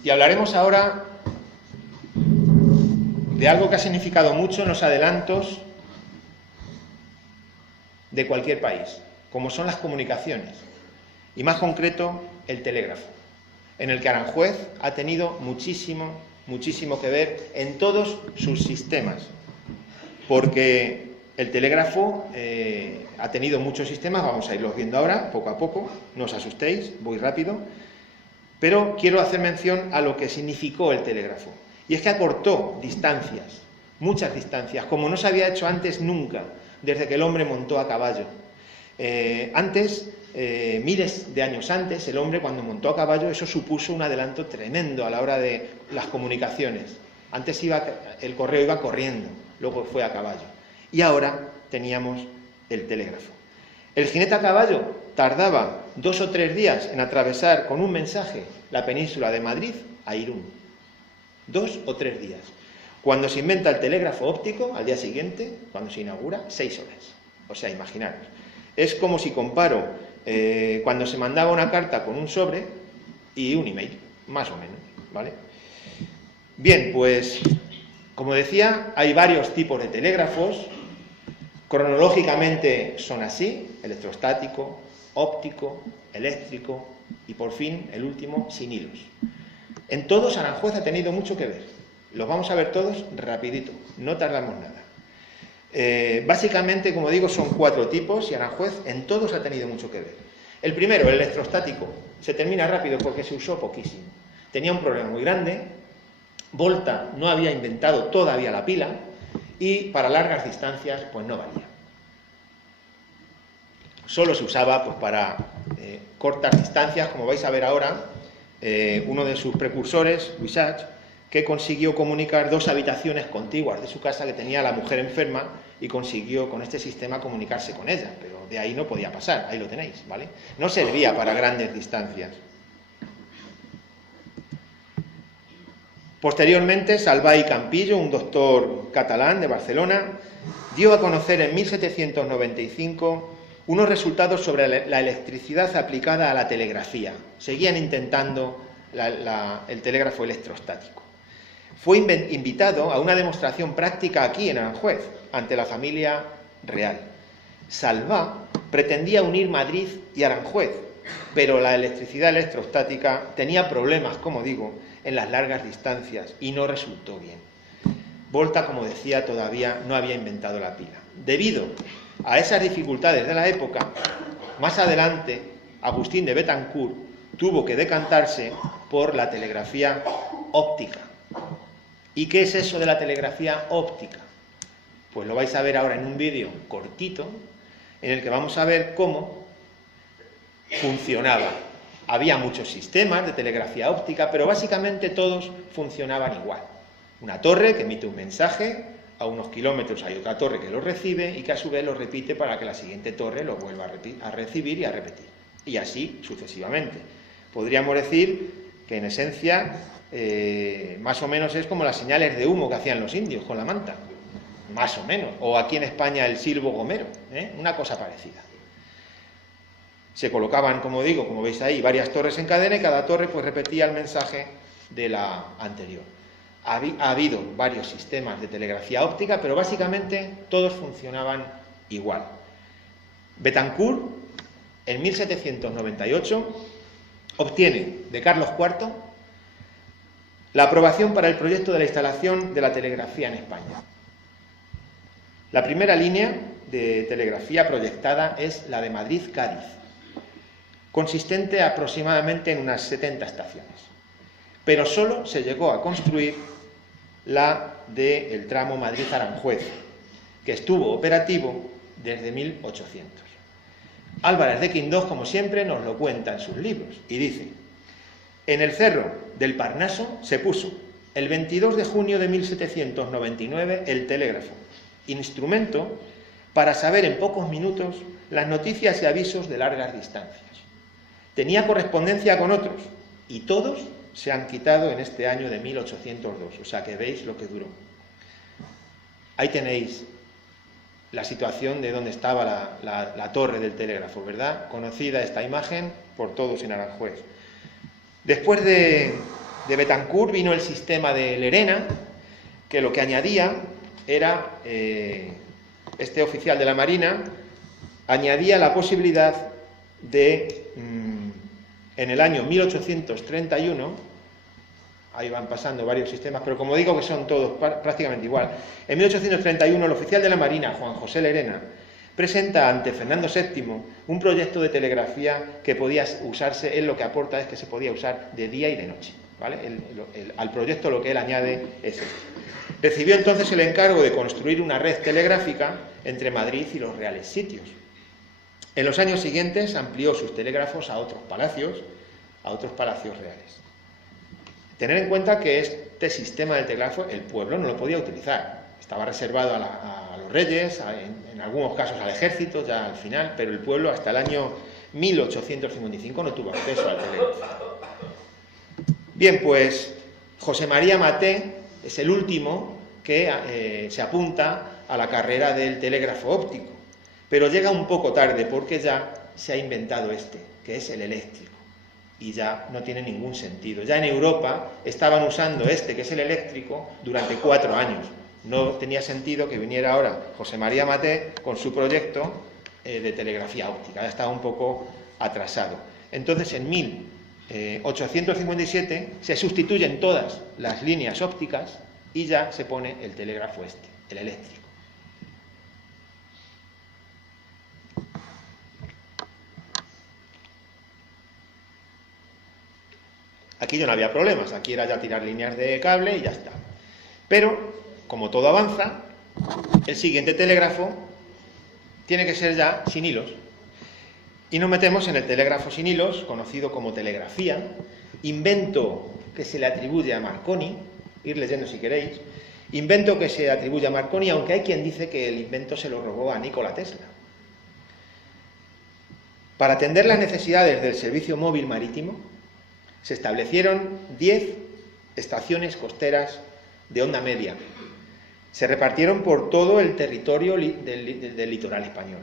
Y hablaremos ahora de algo que ha significado mucho en los adelantos de cualquier país, como son las comunicaciones, y más concreto, el telégrafo, en el que Aranjuez ha tenido muchísimo que ver en todos sus sistemas, porque el telégrafo ha tenido muchos sistemas, vamos a irlos viendo ahora, poco a poco, no os asustéis, voy rápido, pero quiero hacer mención a lo que significó el telégrafo, y es que acortó distancias, muchas distancias, como no se había hecho antes nunca, desde que el hombre montó a caballo. Miles de años antes, el hombre cuando montó a caballo, eso supuso un adelanto tremendo a la hora de las comunicaciones. Antes el correo iba corriendo, luego fue a caballo. Y ahora teníamos el telégrafo. El jinete a caballo tardaba 2 o 3 días en atravesar con un mensaje la península de Madrid a Irún. 2 o 3 días. Cuando se inventa el telégrafo óptico, al día siguiente, cuando se inaugura, 6 horas. O sea, imaginaros. Es como si comparo cuando se mandaba una carta con un sobre y un email, más o menos, ¿vale? Bien, pues, como decía, hay varios tipos de telégrafos. Cronológicamente son así: electrostático, óptico, eléctrico y, por fin, el último, sin hilos. En todos Aranjuez ha tenido mucho que ver. Los vamos a ver todos rapidito, no tardamos nada. Básicamente, como digo, son 4 tipos y Aranjuez en todos ha tenido mucho que ver. El primero, el electrostático, se termina rápido porque se usó poquísimo. Tenía un problema muy grande. Volta no había inventado todavía la pila y para largas distancias pues no valía. Solo se usaba pues para cortas distancias, como vais a ver ahora. Uno de sus precursores, Wisach, que consiguió comunicar 2 habitaciones contiguas de su casa que tenía la mujer enferma y consiguió con este sistema comunicarse con ella, pero de ahí no podía pasar, ahí lo tenéis, ¿vale? No servía para grandes distancias. Posteriormente, Salvay Campillo, un doctor catalán de Barcelona, dio a conocer en 1795 unos resultados sobre la electricidad aplicada a la telegrafía. Seguían intentando el telégrafo electrostático. Fue invitado a una demostración práctica aquí en Aranjuez, ante la familia real. Salvay pretendía unir Madrid y Aranjuez, pero la electricidad electrostática tenía problemas, como digo, en las largas distancias y no resultó bien. Volta, como decía, todavía no había inventado la pila. Debido a esas dificultades de la época, más adelante, Agustín de Betancourt tuvo que decantarse por la telegrafía óptica. ¿Y qué es eso de la telegrafía óptica? Pues lo vais a ver ahora en un vídeo cortito, en el que vamos a ver cómo funcionaba. Había muchos sistemas de telegrafía óptica, pero básicamente todos funcionaban igual. Una torre que emite un mensaje, a unos kilómetros hay otra torre que lo recibe y que a su vez lo repite para que la siguiente torre lo vuelva a recibir y a repetir. Y así sucesivamente. Podríamos decir que en esencia más o menos es como las señales de humo que hacían los indios con la manta. Más o menos. O aquí en España el silbo gomero, una cosa parecida. Se colocaban, como digo, como veis ahí, varias torres en cadena y cada torre pues repetía el mensaje de la anterior. Ha habido varios sistemas de telegrafía óptica, pero básicamente todos funcionaban igual. Betancourt, en 1798, obtiene de Carlos IV la aprobación para el proyecto de la instalación de la telegrafía en España. La primera línea de telegrafía proyectada es la de Madrid-Cádiz, consistente aproximadamente en unas 70 estaciones. Pero solo se llegó a construir la del tramo Madrid-Aranjuez, que estuvo operativo desde 1800. Álvarez de Quindós, como siempre, nos lo cuenta en sus libros y dice: en el cerro del Parnaso se puso el 22 de junio de 1799, el telégrafo, instrumento para saber en pocos minutos las noticias y avisos de largas distancias. Tenía correspondencia con otros, y todos se han quitado en este año de 1802, o sea que veis lo que duró. Ahí tenéis la situación de donde estaba la torre del telégrafo, ¿verdad? Conocida esta imagen por todos en Aranjuez. Después de Betancourt vino el sistema de Lerena, que lo que añadía era, este oficial de la Marina, añadía la posibilidad de, en el año 1831, ahí van pasando varios sistemas, pero como digo que son todos prácticamente igual, en 1831 el oficial de la Marina, Juan José Lerena, presenta ante Fernando VII un proyecto de telegrafía que podía usarse, él lo que aporta es que se podía usar de día y de noche, ¿vale? Al proyecto lo que él añade es esto. Recibió entonces el encargo de construir una red telegráfica entre Madrid y los Reales Sitios. En los años siguientes amplió sus telégrafos a otros palacios reales. Tener en cuenta que este sistema del telégrafo el pueblo no lo podía utilizar. Estaba reservado a los reyes, en algunos casos al ejército, ya al final, pero el pueblo hasta el año 1855 no tuvo acceso al telégrafo. Bien, pues José María Maté es el último que se apunta a la carrera del telégrafo óptico, pero llega un poco tarde porque ya se ha inventado este, que es el eléctrico. Y ya no tiene ningún sentido. Ya en Europa estaban usando este, que es el eléctrico, durante 4 años. No tenía sentido que viniera ahora José María Maté con su proyecto de telegrafía óptica. Ya estaba un poco atrasado. Entonces, en 1857 se sustituyen todas las líneas ópticas y ya se pone el telégrafo este, el eléctrico. Aquí ya no había problemas, aquí era ya tirar líneas de cable y ya está. Pero, como todo avanza, el siguiente telégrafo tiene que ser ya sin hilos. Y nos metemos en el telégrafo sin hilos, conocido como telegrafía, invento que se le atribuye a Marconi, ir leyendo si queréis, invento que se atribuye a Marconi, aunque hay quien dice que el invento se lo robó a Nikola Tesla. Para atender las necesidades del servicio móvil marítimo, se establecieron 10 estaciones costeras de onda media. Se repartieron por todo el territorio del litoral español.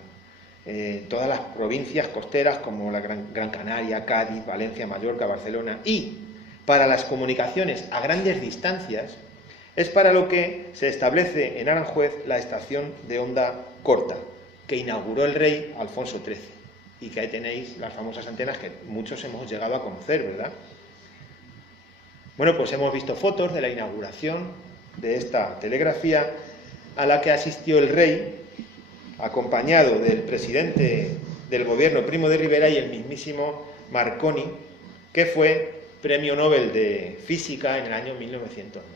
Todas las provincias costeras como la Gran Canaria, Cádiz, Valencia, Mallorca, Barcelona. Y para las comunicaciones a grandes distancias es para lo que se establece en Aranjuez la estación de onda corta, que inauguró el rey Alfonso XIII. Y que ahí tenéis las famosas antenas que muchos hemos llegado a conocer, ¿verdad? Bueno, pues hemos visto fotos de la inauguración de esta telegrafía a la que asistió el rey, acompañado del presidente del gobierno, Primo de Rivera, y el mismísimo Marconi, que fue Premio Nobel de Física en el año 1909.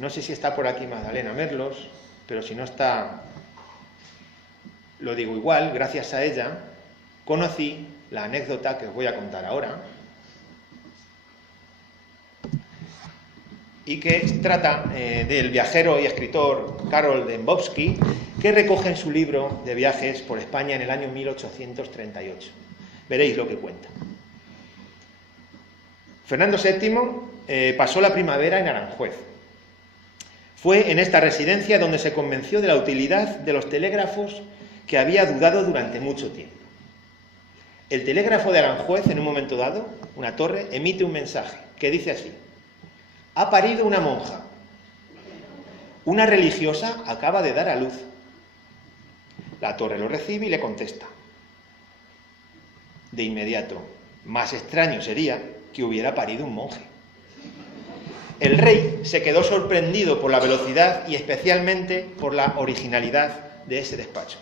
No sé si está por aquí Magdalena Merlos, pero si no está, lo digo igual. Gracias a ella conocí la anécdota que os voy a contar ahora y que trata del viajero y escritor Karol Dembowski, que recoge en su libro de viajes por España en el año 1838. Veréis lo que cuenta. Fernando VII pasó la primavera en Aranjuez. Fue en esta residencia donde se convenció de la utilidad de los telégrafos que había dudado durante mucho tiempo. El telégrafo de Aranjuez, en un momento dado, una torre, emite un mensaje que dice así: ha parido una monja. Una religiosa acaba de dar a luz. La torre lo recibe y le contesta. De inmediato, más extraño sería que hubiera parido un monje. El rey se quedó sorprendido por la velocidad y especialmente por la originalidad de ese despacho.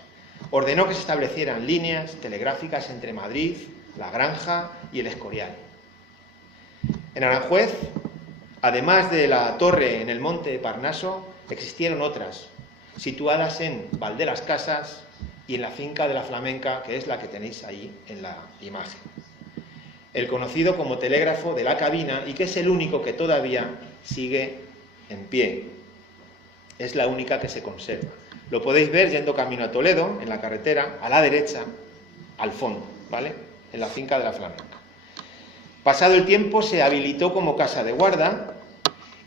Ordenó que se establecieran líneas telegráficas entre Madrid, La Granja y el Escorial. En Aranjuez, además de la torre en el monte de Parnaso, existieron otras, situadas en Valdelascasas, y en la finca de la Flamenca, que es la que tenéis ahí en la imagen. El conocido como telégrafo de la cabina y que es el único que todavía sigue en pie. Es la única que se conserva. Lo podéis ver yendo camino a Toledo, en la carretera, a la derecha, al fondo, ¿vale? En la finca de la Flamenca. Pasado el tiempo se habilitó como casa de guarda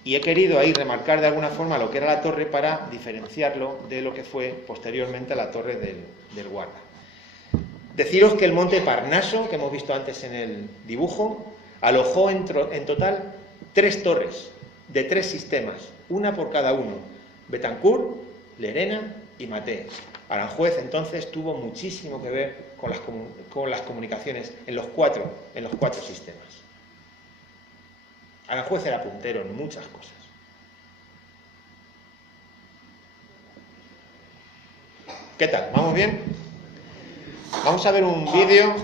y he querido ahí remarcar de alguna forma lo que era la torre para diferenciarlo de lo que fue posteriormente la torre del guarda. Deciros que el monte Parnaso, que hemos visto antes en el dibujo, alojó en total 3 torres de 3 sistemas, una por cada uno: Betancourt, Lerena y Maté. Aranjuez entonces tuvo muchísimo que ver con las comunicaciones en los cuatro sistemas. Aranjuez era puntero en muchas cosas. ¿Qué tal? ¿Vamos bien? Vamos a ver un vídeo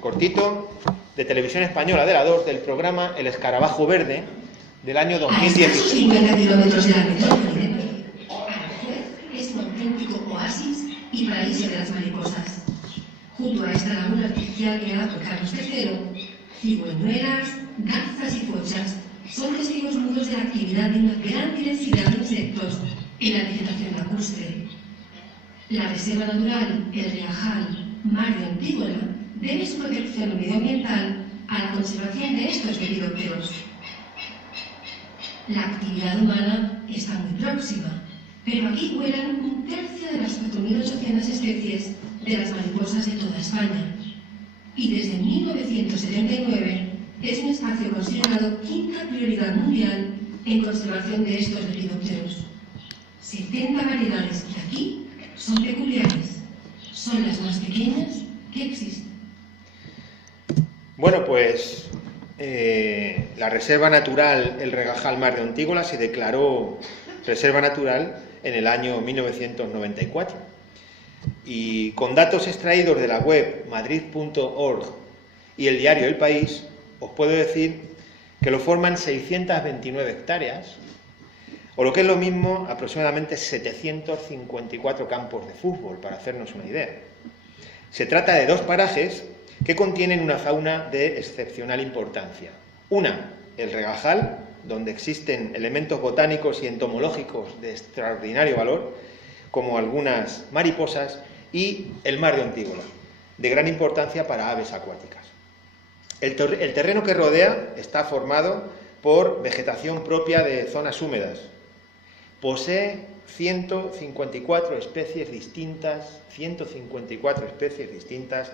cortito de Televisión Española de la 2 del programa El Escarabajo Verde del año 2016. A 50 kilómetros de la metrópoli, Aranjuez es un auténtico oasis y paraíso de las mariposas. Junto a esta laguna artificial creada por Carlos III, cigüeñuelas, garzas y fochas son testigos mudos de la actividad de una gran diversidad de insectos en la vegetación lacustre. La Reserva Natural El Riajal, Mar de Antígola, debe su protección medioambiental a la conservación de estos lepidópteros. La actividad humana está muy próxima, pero aquí vuelan 1/3 de las 4.800 especies de las mariposas de toda España. Y desde 1979 es un espacio considerado quinta prioridad mundial en conservación de estos lepidópteros. 70 variedades que aquí son peculiares, son las más pequeñas que existen. Bueno, pues la Reserva Natural El Regajal Mar de Antígola se declaró Reserva Natural en el año 1994. Y con datos extraídos de la web madrid.org y el diario El País, os puedo decir que lo forman 629 hectáreas, o lo que es lo mismo, aproximadamente 754 campos de fútbol, para hacernos una idea. Se trata de 2 parajes que contienen una fauna de excepcional importancia. Una, el Regajal, donde existen elementos botánicos y entomológicos de extraordinario valor, como algunas mariposas, y el Mar de Antígola, de gran importancia para aves acuáticas. El terreno que rodea está formado por vegetación propia de zonas húmedas. Posee 154 especies distintas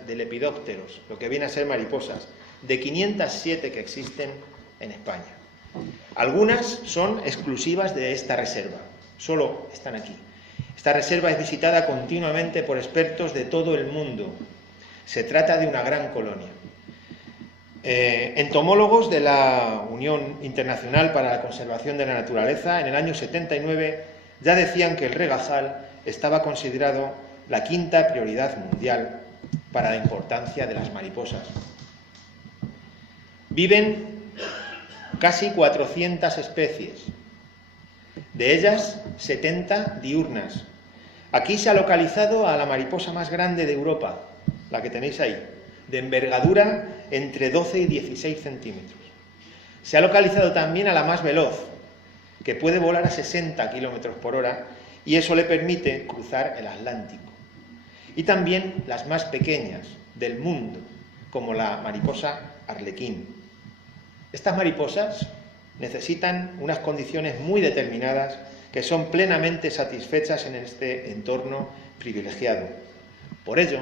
de lepidópteros, lo que viene a ser mariposas, de 507 que existen en España. Algunas son exclusivas de esta reserva, solo están aquí. Esta reserva es visitada continuamente por expertos de todo el mundo. Se trata de una gran colonia. Entomólogos de la Unión Internacional para la Conservación de la Naturaleza en el año 79 ya decían que el Regajal estaba considerado la quinta prioridad mundial para la importancia de las mariposas. Viven casi 400 especies, de ellas 70 diurnas. Aquí se ha localizado a la mariposa más grande de Europa, la que tenéis ahí, de envergadura entre 12 y 16 centímetros. Se ha localizado también a la más veloz, que puede volar a 60 kilómetros por hora y eso le permite cruzar el Atlántico. Y también las más pequeñas del mundo, como la mariposa arlequín. Estas mariposas necesitan unas condiciones muy determinadas que son plenamente satisfechas en este entorno privilegiado. Por ello,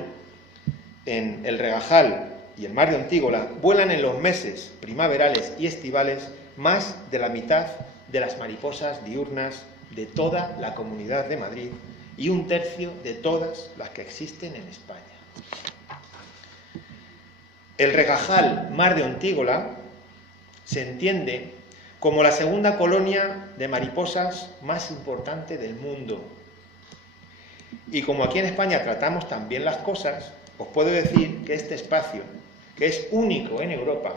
en el Regajal y el Mar de Antígola vuelan en los meses primaverales y estivales más de la mitad de las mariposas diurnas de toda la Comunidad de Madrid y 1/3 de todas las que existen en España. El Regajal Mar de Antígola se entiende como la segunda colonia de mariposas más importante del mundo. Y como aquí en España tratamos también las cosas, os puedo decir que este espacio, que es único en Europa,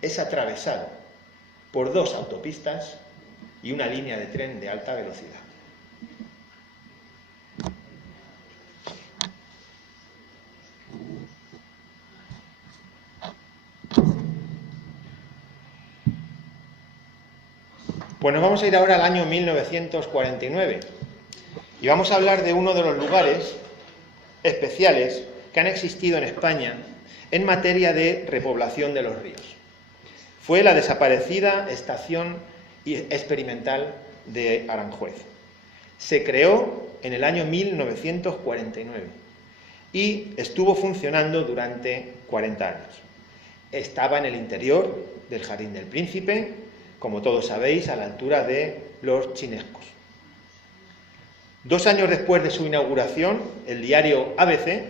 es atravesado por 2 autopistas y una línea de tren de alta velocidad. Pues nos vamos a ir ahora al año 1949 y vamos a hablar de uno de los lugares especiales que han existido en España en materia de repoblación de los ríos. Fue la desaparecida estación experimental de Aranjuez. Se creó en el año 1949 y estuvo funcionando durante 40 años. Estaba en el interior del Jardín del Príncipe, como todos sabéis, a la altura de los Chinescos. 2 años después de su inauguración, el diario ABC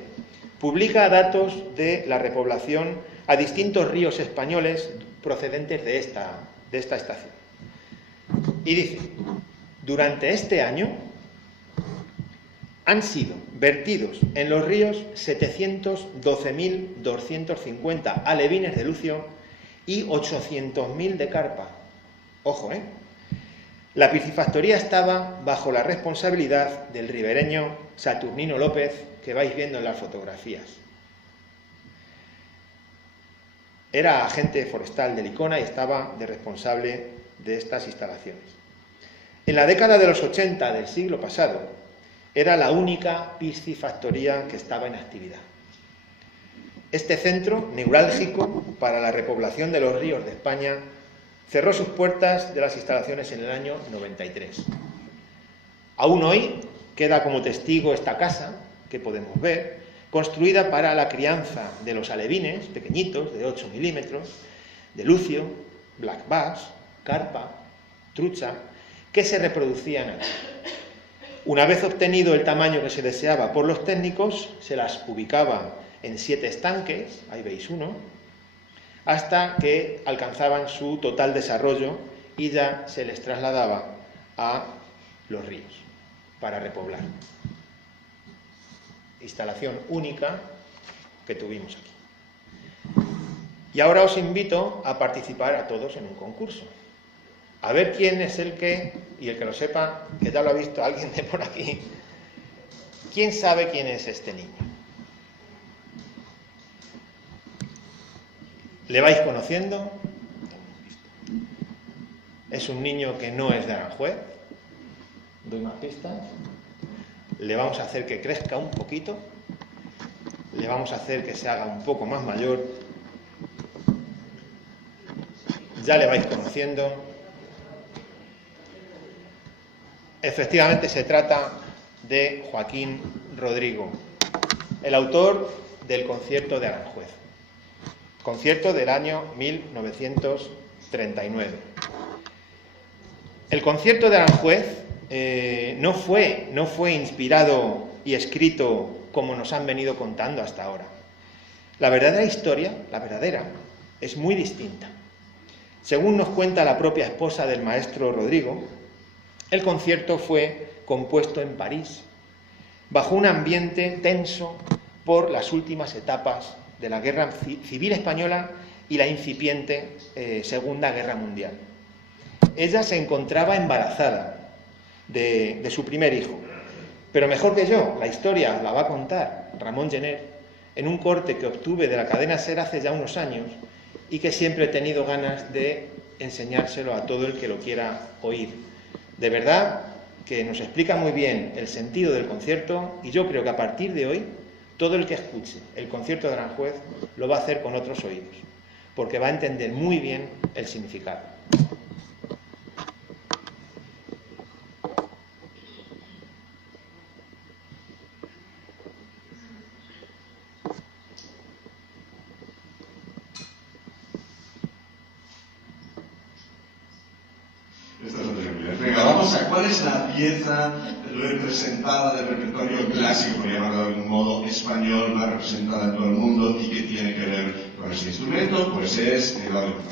publica datos de la repoblación a distintos ríos españoles procedentes de esta estación. Y dice: durante este año han sido vertidos en los ríos 712.250 alevines de lucio y 800.000 de carpa. Ojo, ¿eh? La piscifactoría estaba bajo la responsabilidad del ribereño Saturnino López, que vais viendo en las fotografías. Era agente forestal de Licona y estaba de responsable de estas instalaciones. En la década de los 80 del siglo pasado, era la única piscifactoría que estaba en actividad. Este centro neurálgico para la repoblación de los ríos de España cerró sus puertas de las instalaciones en el año 93. Aún hoy queda como testigo esta casa, que podemos ver, construida para la crianza de los alevines pequeñitos de 8 milímetros, de lucio, black bass, carpa, trucha, que se reproducían aquí. Una vez obtenido el tamaño que se deseaba por los técnicos, se las ubicaba en 7 estanques, ahí veis uno, hasta que alcanzaban su total desarrollo y ya se les trasladaba a los ríos para repoblar. Instalación única que tuvimos aquí. Y ahora os invito a participar a todos en un concurso. A ver quién es el que, y el que lo sepa, que ya lo ha visto alguien de por aquí, ¿quién sabe quién es este niño? ¿Le vais conociendo? Es un niño que no es de Aranjuez. ¿Doy más pistas? Le vamos a hacer que crezca un poquito. Le vamos a hacer que se haga un poco más mayor. Ya le vais conociendo. Efectivamente se trata de Joaquín Rodrigo, el autor del concierto de Aranjuez. Concierto del año 1939. El concierto de Aranjuez no fue inspirado y escrito como nos han venido contando hasta ahora. La verdadera historia, es muy distinta. Según nos cuenta la propia esposa del maestro Rodrigo, el concierto fue compuesto en París, bajo un ambiente tenso por las últimas etapas de la Guerra Civil Española y la incipiente Segunda Guerra Mundial. Ella se encontraba embarazada de su primer hijo, pero mejor que yo, la historia la va a contar Ramón Gener en un corte que obtuve de la cadena SER hace ya unos años y que siempre he tenido ganas de enseñárselo a todo el que lo quiera oír. De verdad que nos explica muy bien el sentido del concierto y yo creo que a partir de hoy todo el que escuche el concierto de Aranjuez lo va a hacer con otros oídos, porque va a entender muy bien el significado. Venga, vamos a cuál es la pieza representada del repertorio clásico, por llamarlo de algún modo, español, más representada en todo el mundo y que tiene que ver con ese instrumento. Pues es el órgano.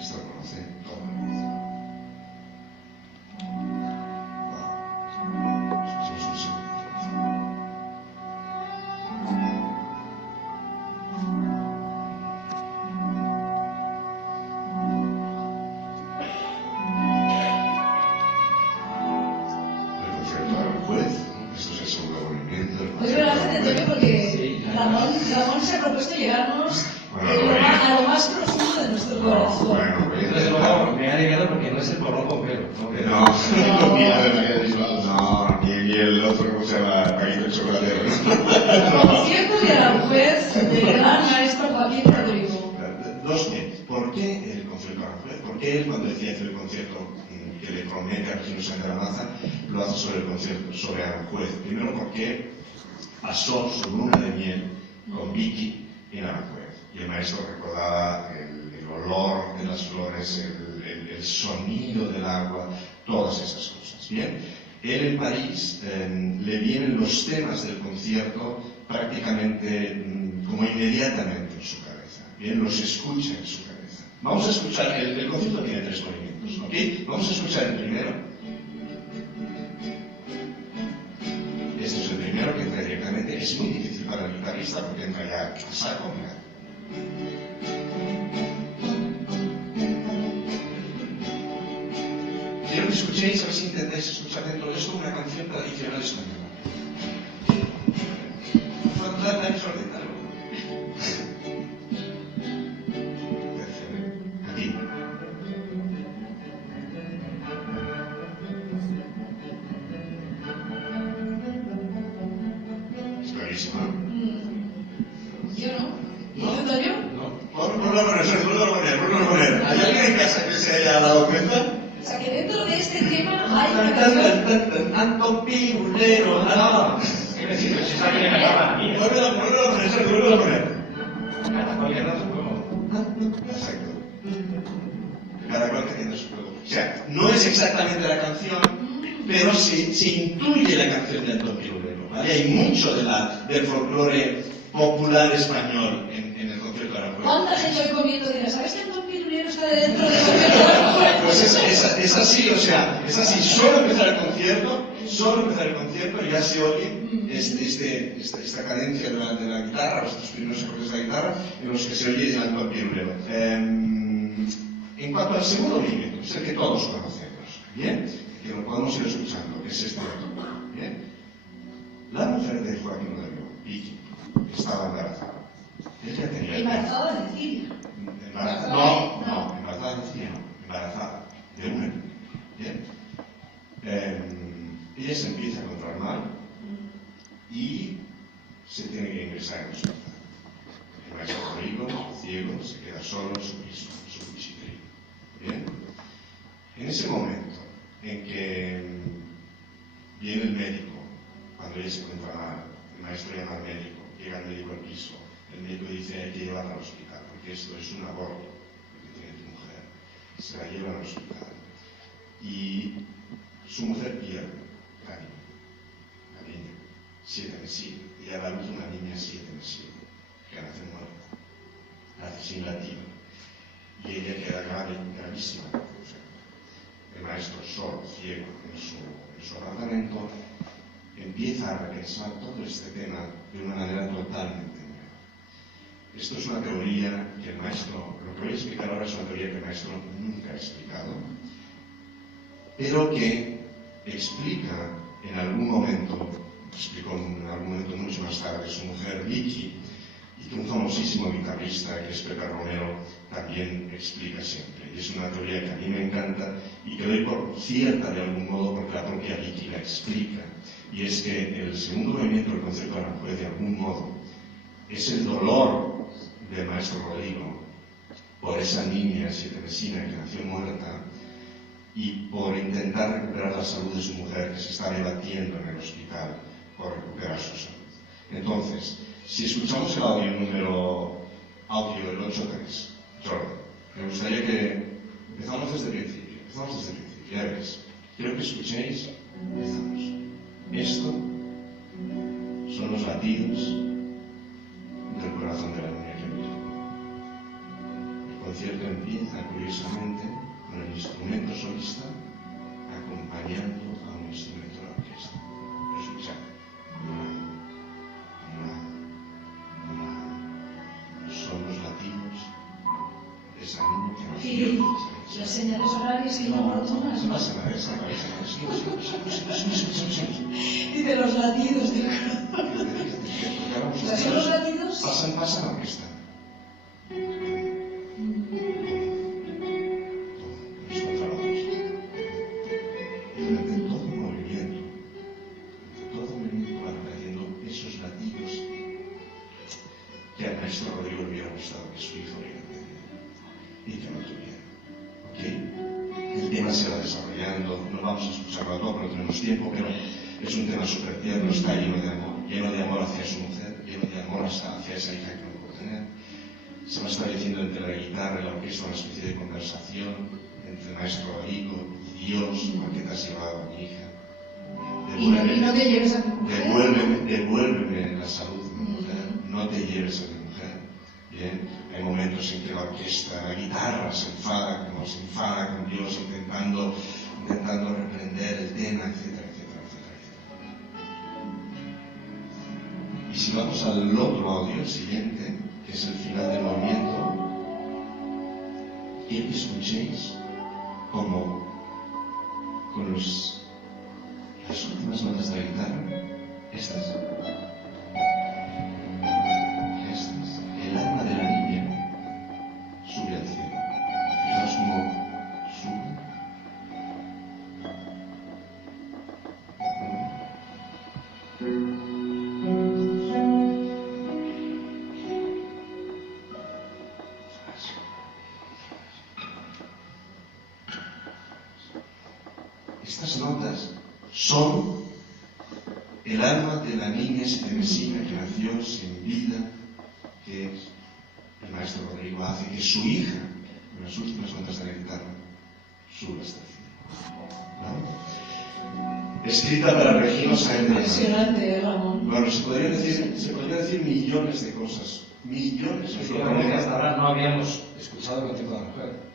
Esto lo conoce todo el mundo. Escuchemos un segundo. Pues bueno, la gente porque Ramón se ha propuesto llevarnos a lo más profundo de nuestro corazón. Bueno, Desde luego me ha aliviado porque no es el porrón con pelo. no, ni el otro, ¿cómo se llama? Paquito el chocolatero. Concierto de Aranjuez del gran maestro Joaquín Rodrigo. Dos bien. ¿Por qué el concierto de Aranjuez? ¿Por qué él, cuando decía hacer el concierto que le promete a Regino Sáenz de la Maza, lo hace sobre el concierto, sobre Aranjuez? Primero porque pasó su luna de miel con Vicky en Aranjuez. Y el maestro recordaba el olor de las flores, el sonido del agua, todas esas cosas. Bien, él en París le vienen los temas del concierto prácticamente como inmediatamente en su cabeza. Bien, los escucha en su cabeza. Vamos a escuchar, el concierto tiene 3 movimientos, ¿ok? Vamos a escuchar el primero. Este es el primero que entra directamente. Es muy difícil para el guitarrista porque entra ya a saco, mira. Quiero que escuchéis, a ver si intentáis escuchar dentro de esto una canción tradicional española. Aquí. Es clarísima. Yo no. ¿Y yo? Vuelvo a poner. ¿Hay alguien en casa que se haya dado cuenta? O sea, que dentro de este tema hay una canción. Anton Pirulero, nada. Es decir, si es alguien que me acaba aquí. Vuelve a poner. Cualquier rato, luego. Exacto. Cada cual que tiene su juego. O sea, no es exactamente la canción, pero se intuye la canción de Antón Pirulero, ¿vale? Hay mucho del folclore popular español en el concierto de Aranjuez. ¿Cuánta gente hoy comiendo dirá, ¿sabes que Antón Pirulero está dentro del concierto de Aranjuez? Pues es así, o sea, es así. Solo empezar el concierto, ya se oye esta cadencia de la guitarra, estos primeros acordes de la guitarra, en los que se oye el Antón Pirulero. En cuanto al segundo movimiento, es el que todos conocemos, ¿bien? Que lo podemos ir escuchando, que es este de aquí, ¿bien? La mujer de Joaquín Rodrigo, Vicky, estaba embarazada. Ella tenía... Embarazada de Cilia. No, embarazada de Cilia, embarazada de una niña, ¿bien? Ella se empieza a encontrar mal y se tiene que ingresar en el hospital. El maestro Rodrigo, ciego, se queda solo en su piso, en su cuchitril. ¿Bien? En ese momento en que viene el médico, cuando ella se encuentra mal, el maestro llama al médico, llega el médico al piso, el médico dice hay que llevarla al hospital, porque esto es un aborto, lo que tiene tu mujer. Se la llevan al hospital. Y su mujer pierde la niña, 7 meses, y a la luz una niña 7 meses, que nace muerta, nace sin latido, y ella queda gravísima. El maestro solo, ciego, en su apartamento, empieza a repensar todo este tema de una manera totalmente nueva. Esto es una teoría que el maestro, lo que voy a explicar ahora es una teoría que el maestro nunca ha explicado, pero que explica en algún momento, explicó en algún momento mucho más tarde, su mujer Vicky, y que un famosísimo guitarrista, que es Pepe Romero, también explica siempre. Y es una teoría que a mí me encanta y que doy por cierta de algún modo porque la propia Vicky la explica. Y es que el segundo movimiento del concierto de Aranjuez, de algún modo, es el dolor del maestro Rodrigo por esa niña 7 mesina que nació muerta y por intentar recuperar la salud de su mujer que se está debatiendo en el hospital por recuperar su salud. Entonces, si escuchamos el audio del 8.3, Jordan, me gustaría que empezamos desde el principio, ya veréis. Quiero que escuchéis, empezamos. Esto son los latidos del corazón de la niña que vive. El concierto empieza, curiosamente, con el instrumento solista acompañando a un instrumento de la orquesta. Lo escuchad. Son los latidos de esa niña que nos Y las señales horarias inoportunas, ¿no? Y de los latidos del corazón. ¿Son los latidos? Pasan la orquesta. hablado todo, pero no tenemos tiempo, pero es un tema súper tierno, está lleno de amor hacia su mujer, lleno de amor hacia esa hija que no puede tener. Se va estableciendo entre la guitarra y la orquesta una especie de conversación entre el maestro amigo y Dios. ¿Por qué te has llevado a mi hija? Y no te lleves a tu mujer. Devuélveme la salud de mi mujer, no te lleves a mi mujer. Bien, hay momentos en que la orquesta, la guitarra se enfada con Dios, intentando reprender el tema, etcétera, etcétera, etcétera. Y si vamos al otro audio, el siguiente, que es el final del movimiento, quiero que escuchéis como con las últimas notas de la guitarra, estas, el alma de la niña sube al cielo. Fijaos cómo sube. Estas notas son el alma de la niña sitemesina que nació sin vida, que el maestro Rodrigo hace que su hija, en las últimas notas de la guitarra, suba hasta el cielo. Escrita para Regino Sáenz de Impresionante, Ramón. Bueno, se podría decir millones de cosas. Millones de Seguramente cosas. hasta ahora no habíamos escuchado el concierto de la mujer.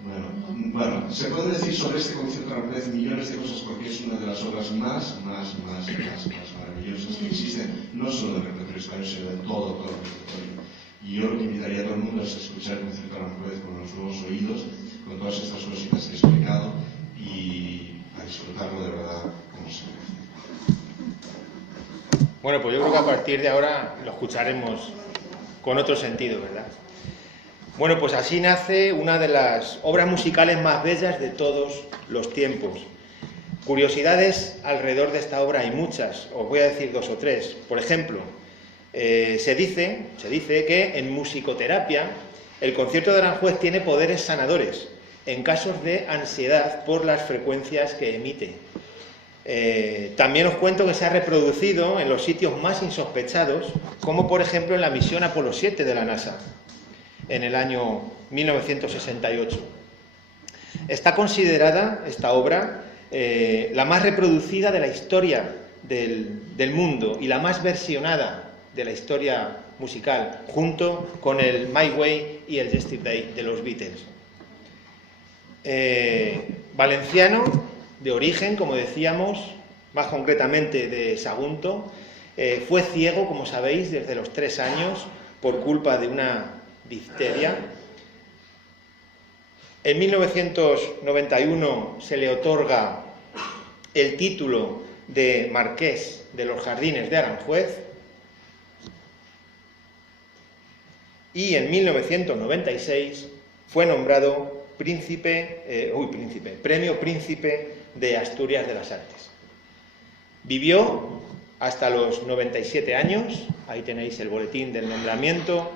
Bueno, se puede decir sobre este concierto de Aranjuez millones de cosas porque es una de las obras más maravillosas que existen, no solo del repertorio español, sino de todo el repertorio. Y yo lo que invitaría a todo el mundo es escuchar el concierto de Aranjuez con los nuevos oídos, con todas estas cositas que he explicado y a disfrutarlo de verdad como se merece. Bueno, pues yo creo que a partir de ahora lo escucharemos con otro sentido, ¿verdad? Bueno, pues así nace una de las obras musicales más bellas de todos los tiempos. Curiosidades alrededor de esta obra hay muchas, os voy a decir 2 o 3. Por ejemplo, se dice que en musicoterapia el concierto de Aranjuez tiene poderes sanadores en casos de ansiedad por las frecuencias que emite. También os cuento que se ha reproducido en los sitios más insospechados, como por ejemplo en la misión Apolo 7 de la NASA, en el año 1968. Está considerada esta obra la más reproducida de la historia del mundo y la más versionada de la historia musical, junto con el My Way y el Yesterday de los Beatles. Valenciano, de origen, como decíamos, más concretamente de Sagunto, fue ciego, como sabéis, desde los 3 años por culpa de una difteria. En 1991 se le otorga el título de Marqués de los Jardines de Aranjuez y en 1996 fue nombrado Premio Príncipe de Asturias de las Artes. Vivió hasta los 97 años, ahí tenéis el boletín del nombramiento.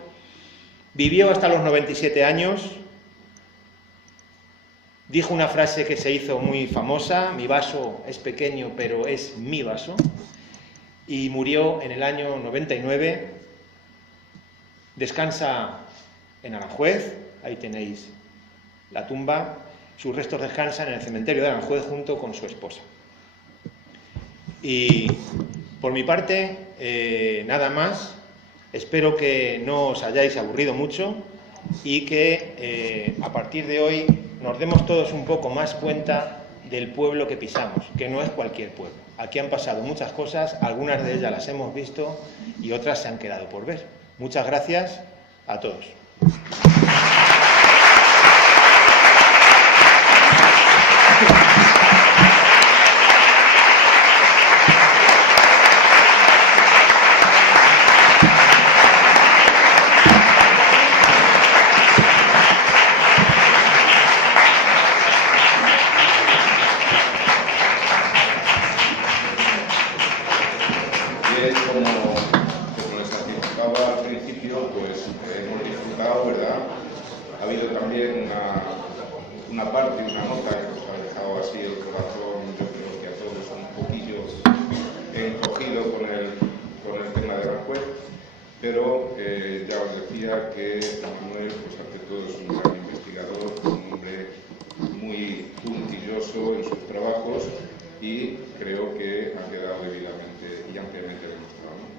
Vivió hasta los 97 años, dijo una frase que se hizo muy famosa: mi vaso es pequeño, pero es mi vaso, y murió en el año 99. Descansa en Aranjuez, ahí tenéis la tumba. Sus restos descansan en el cementerio de Aranjuez junto con su esposa. Y por mi parte, nada más. Espero que no os hayáis aburrido mucho y que a partir de hoy nos demos todos un poco más cuenta del pueblo que pisamos, que no es cualquier pueblo. Aquí han pasado muchas cosas, algunas de ellas las hemos visto y otras se han quedado por ver. Muchas gracias a todos. Una parte, una nota que os ha dejado así el corazón, yo creo que a todos pero ya os decía que Manuel, pues ante todo es un gran investigador, un hombre muy puntilloso en sus trabajos y creo que ha quedado debidamente y ampliamente demostrado, ¿no?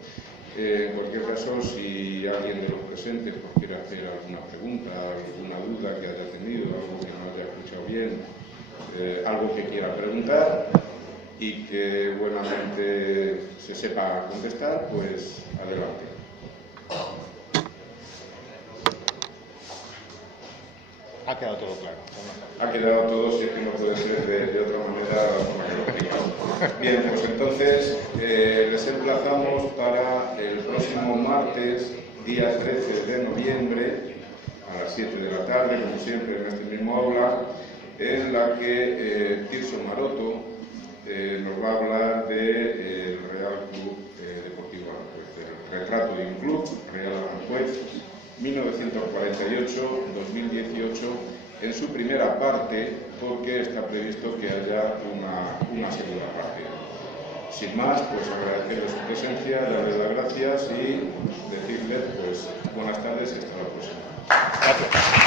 En cualquier caso, si alguien de los presentes pues, quiere hacer alguna pregunta, alguna duda que haya tenido, algo que no haya escuchado bien, algo que quiera preguntar y que buenamente se sepa contestar, pues adelante. Ha quedado todo claro. Ha quedado todo, si es que no puede ser de otra manera como que lo explico. Bien, pues entonces les emplazamos para el próximo martes, día 13 de noviembre, a las 7 de la tarde, como siempre, en este mismo aula, en la que Tirso Maroto nos va a hablar del Real Club Deportivo Aranjuez, del retrato de un club, Real Aranjuez, 1948-2018, en su primera parte, porque está previsto que haya una segunda parte. Sin más, pues agradecerles su presencia, darles las gracias y decirles pues buenas tardes y hasta la próxima. Gracias.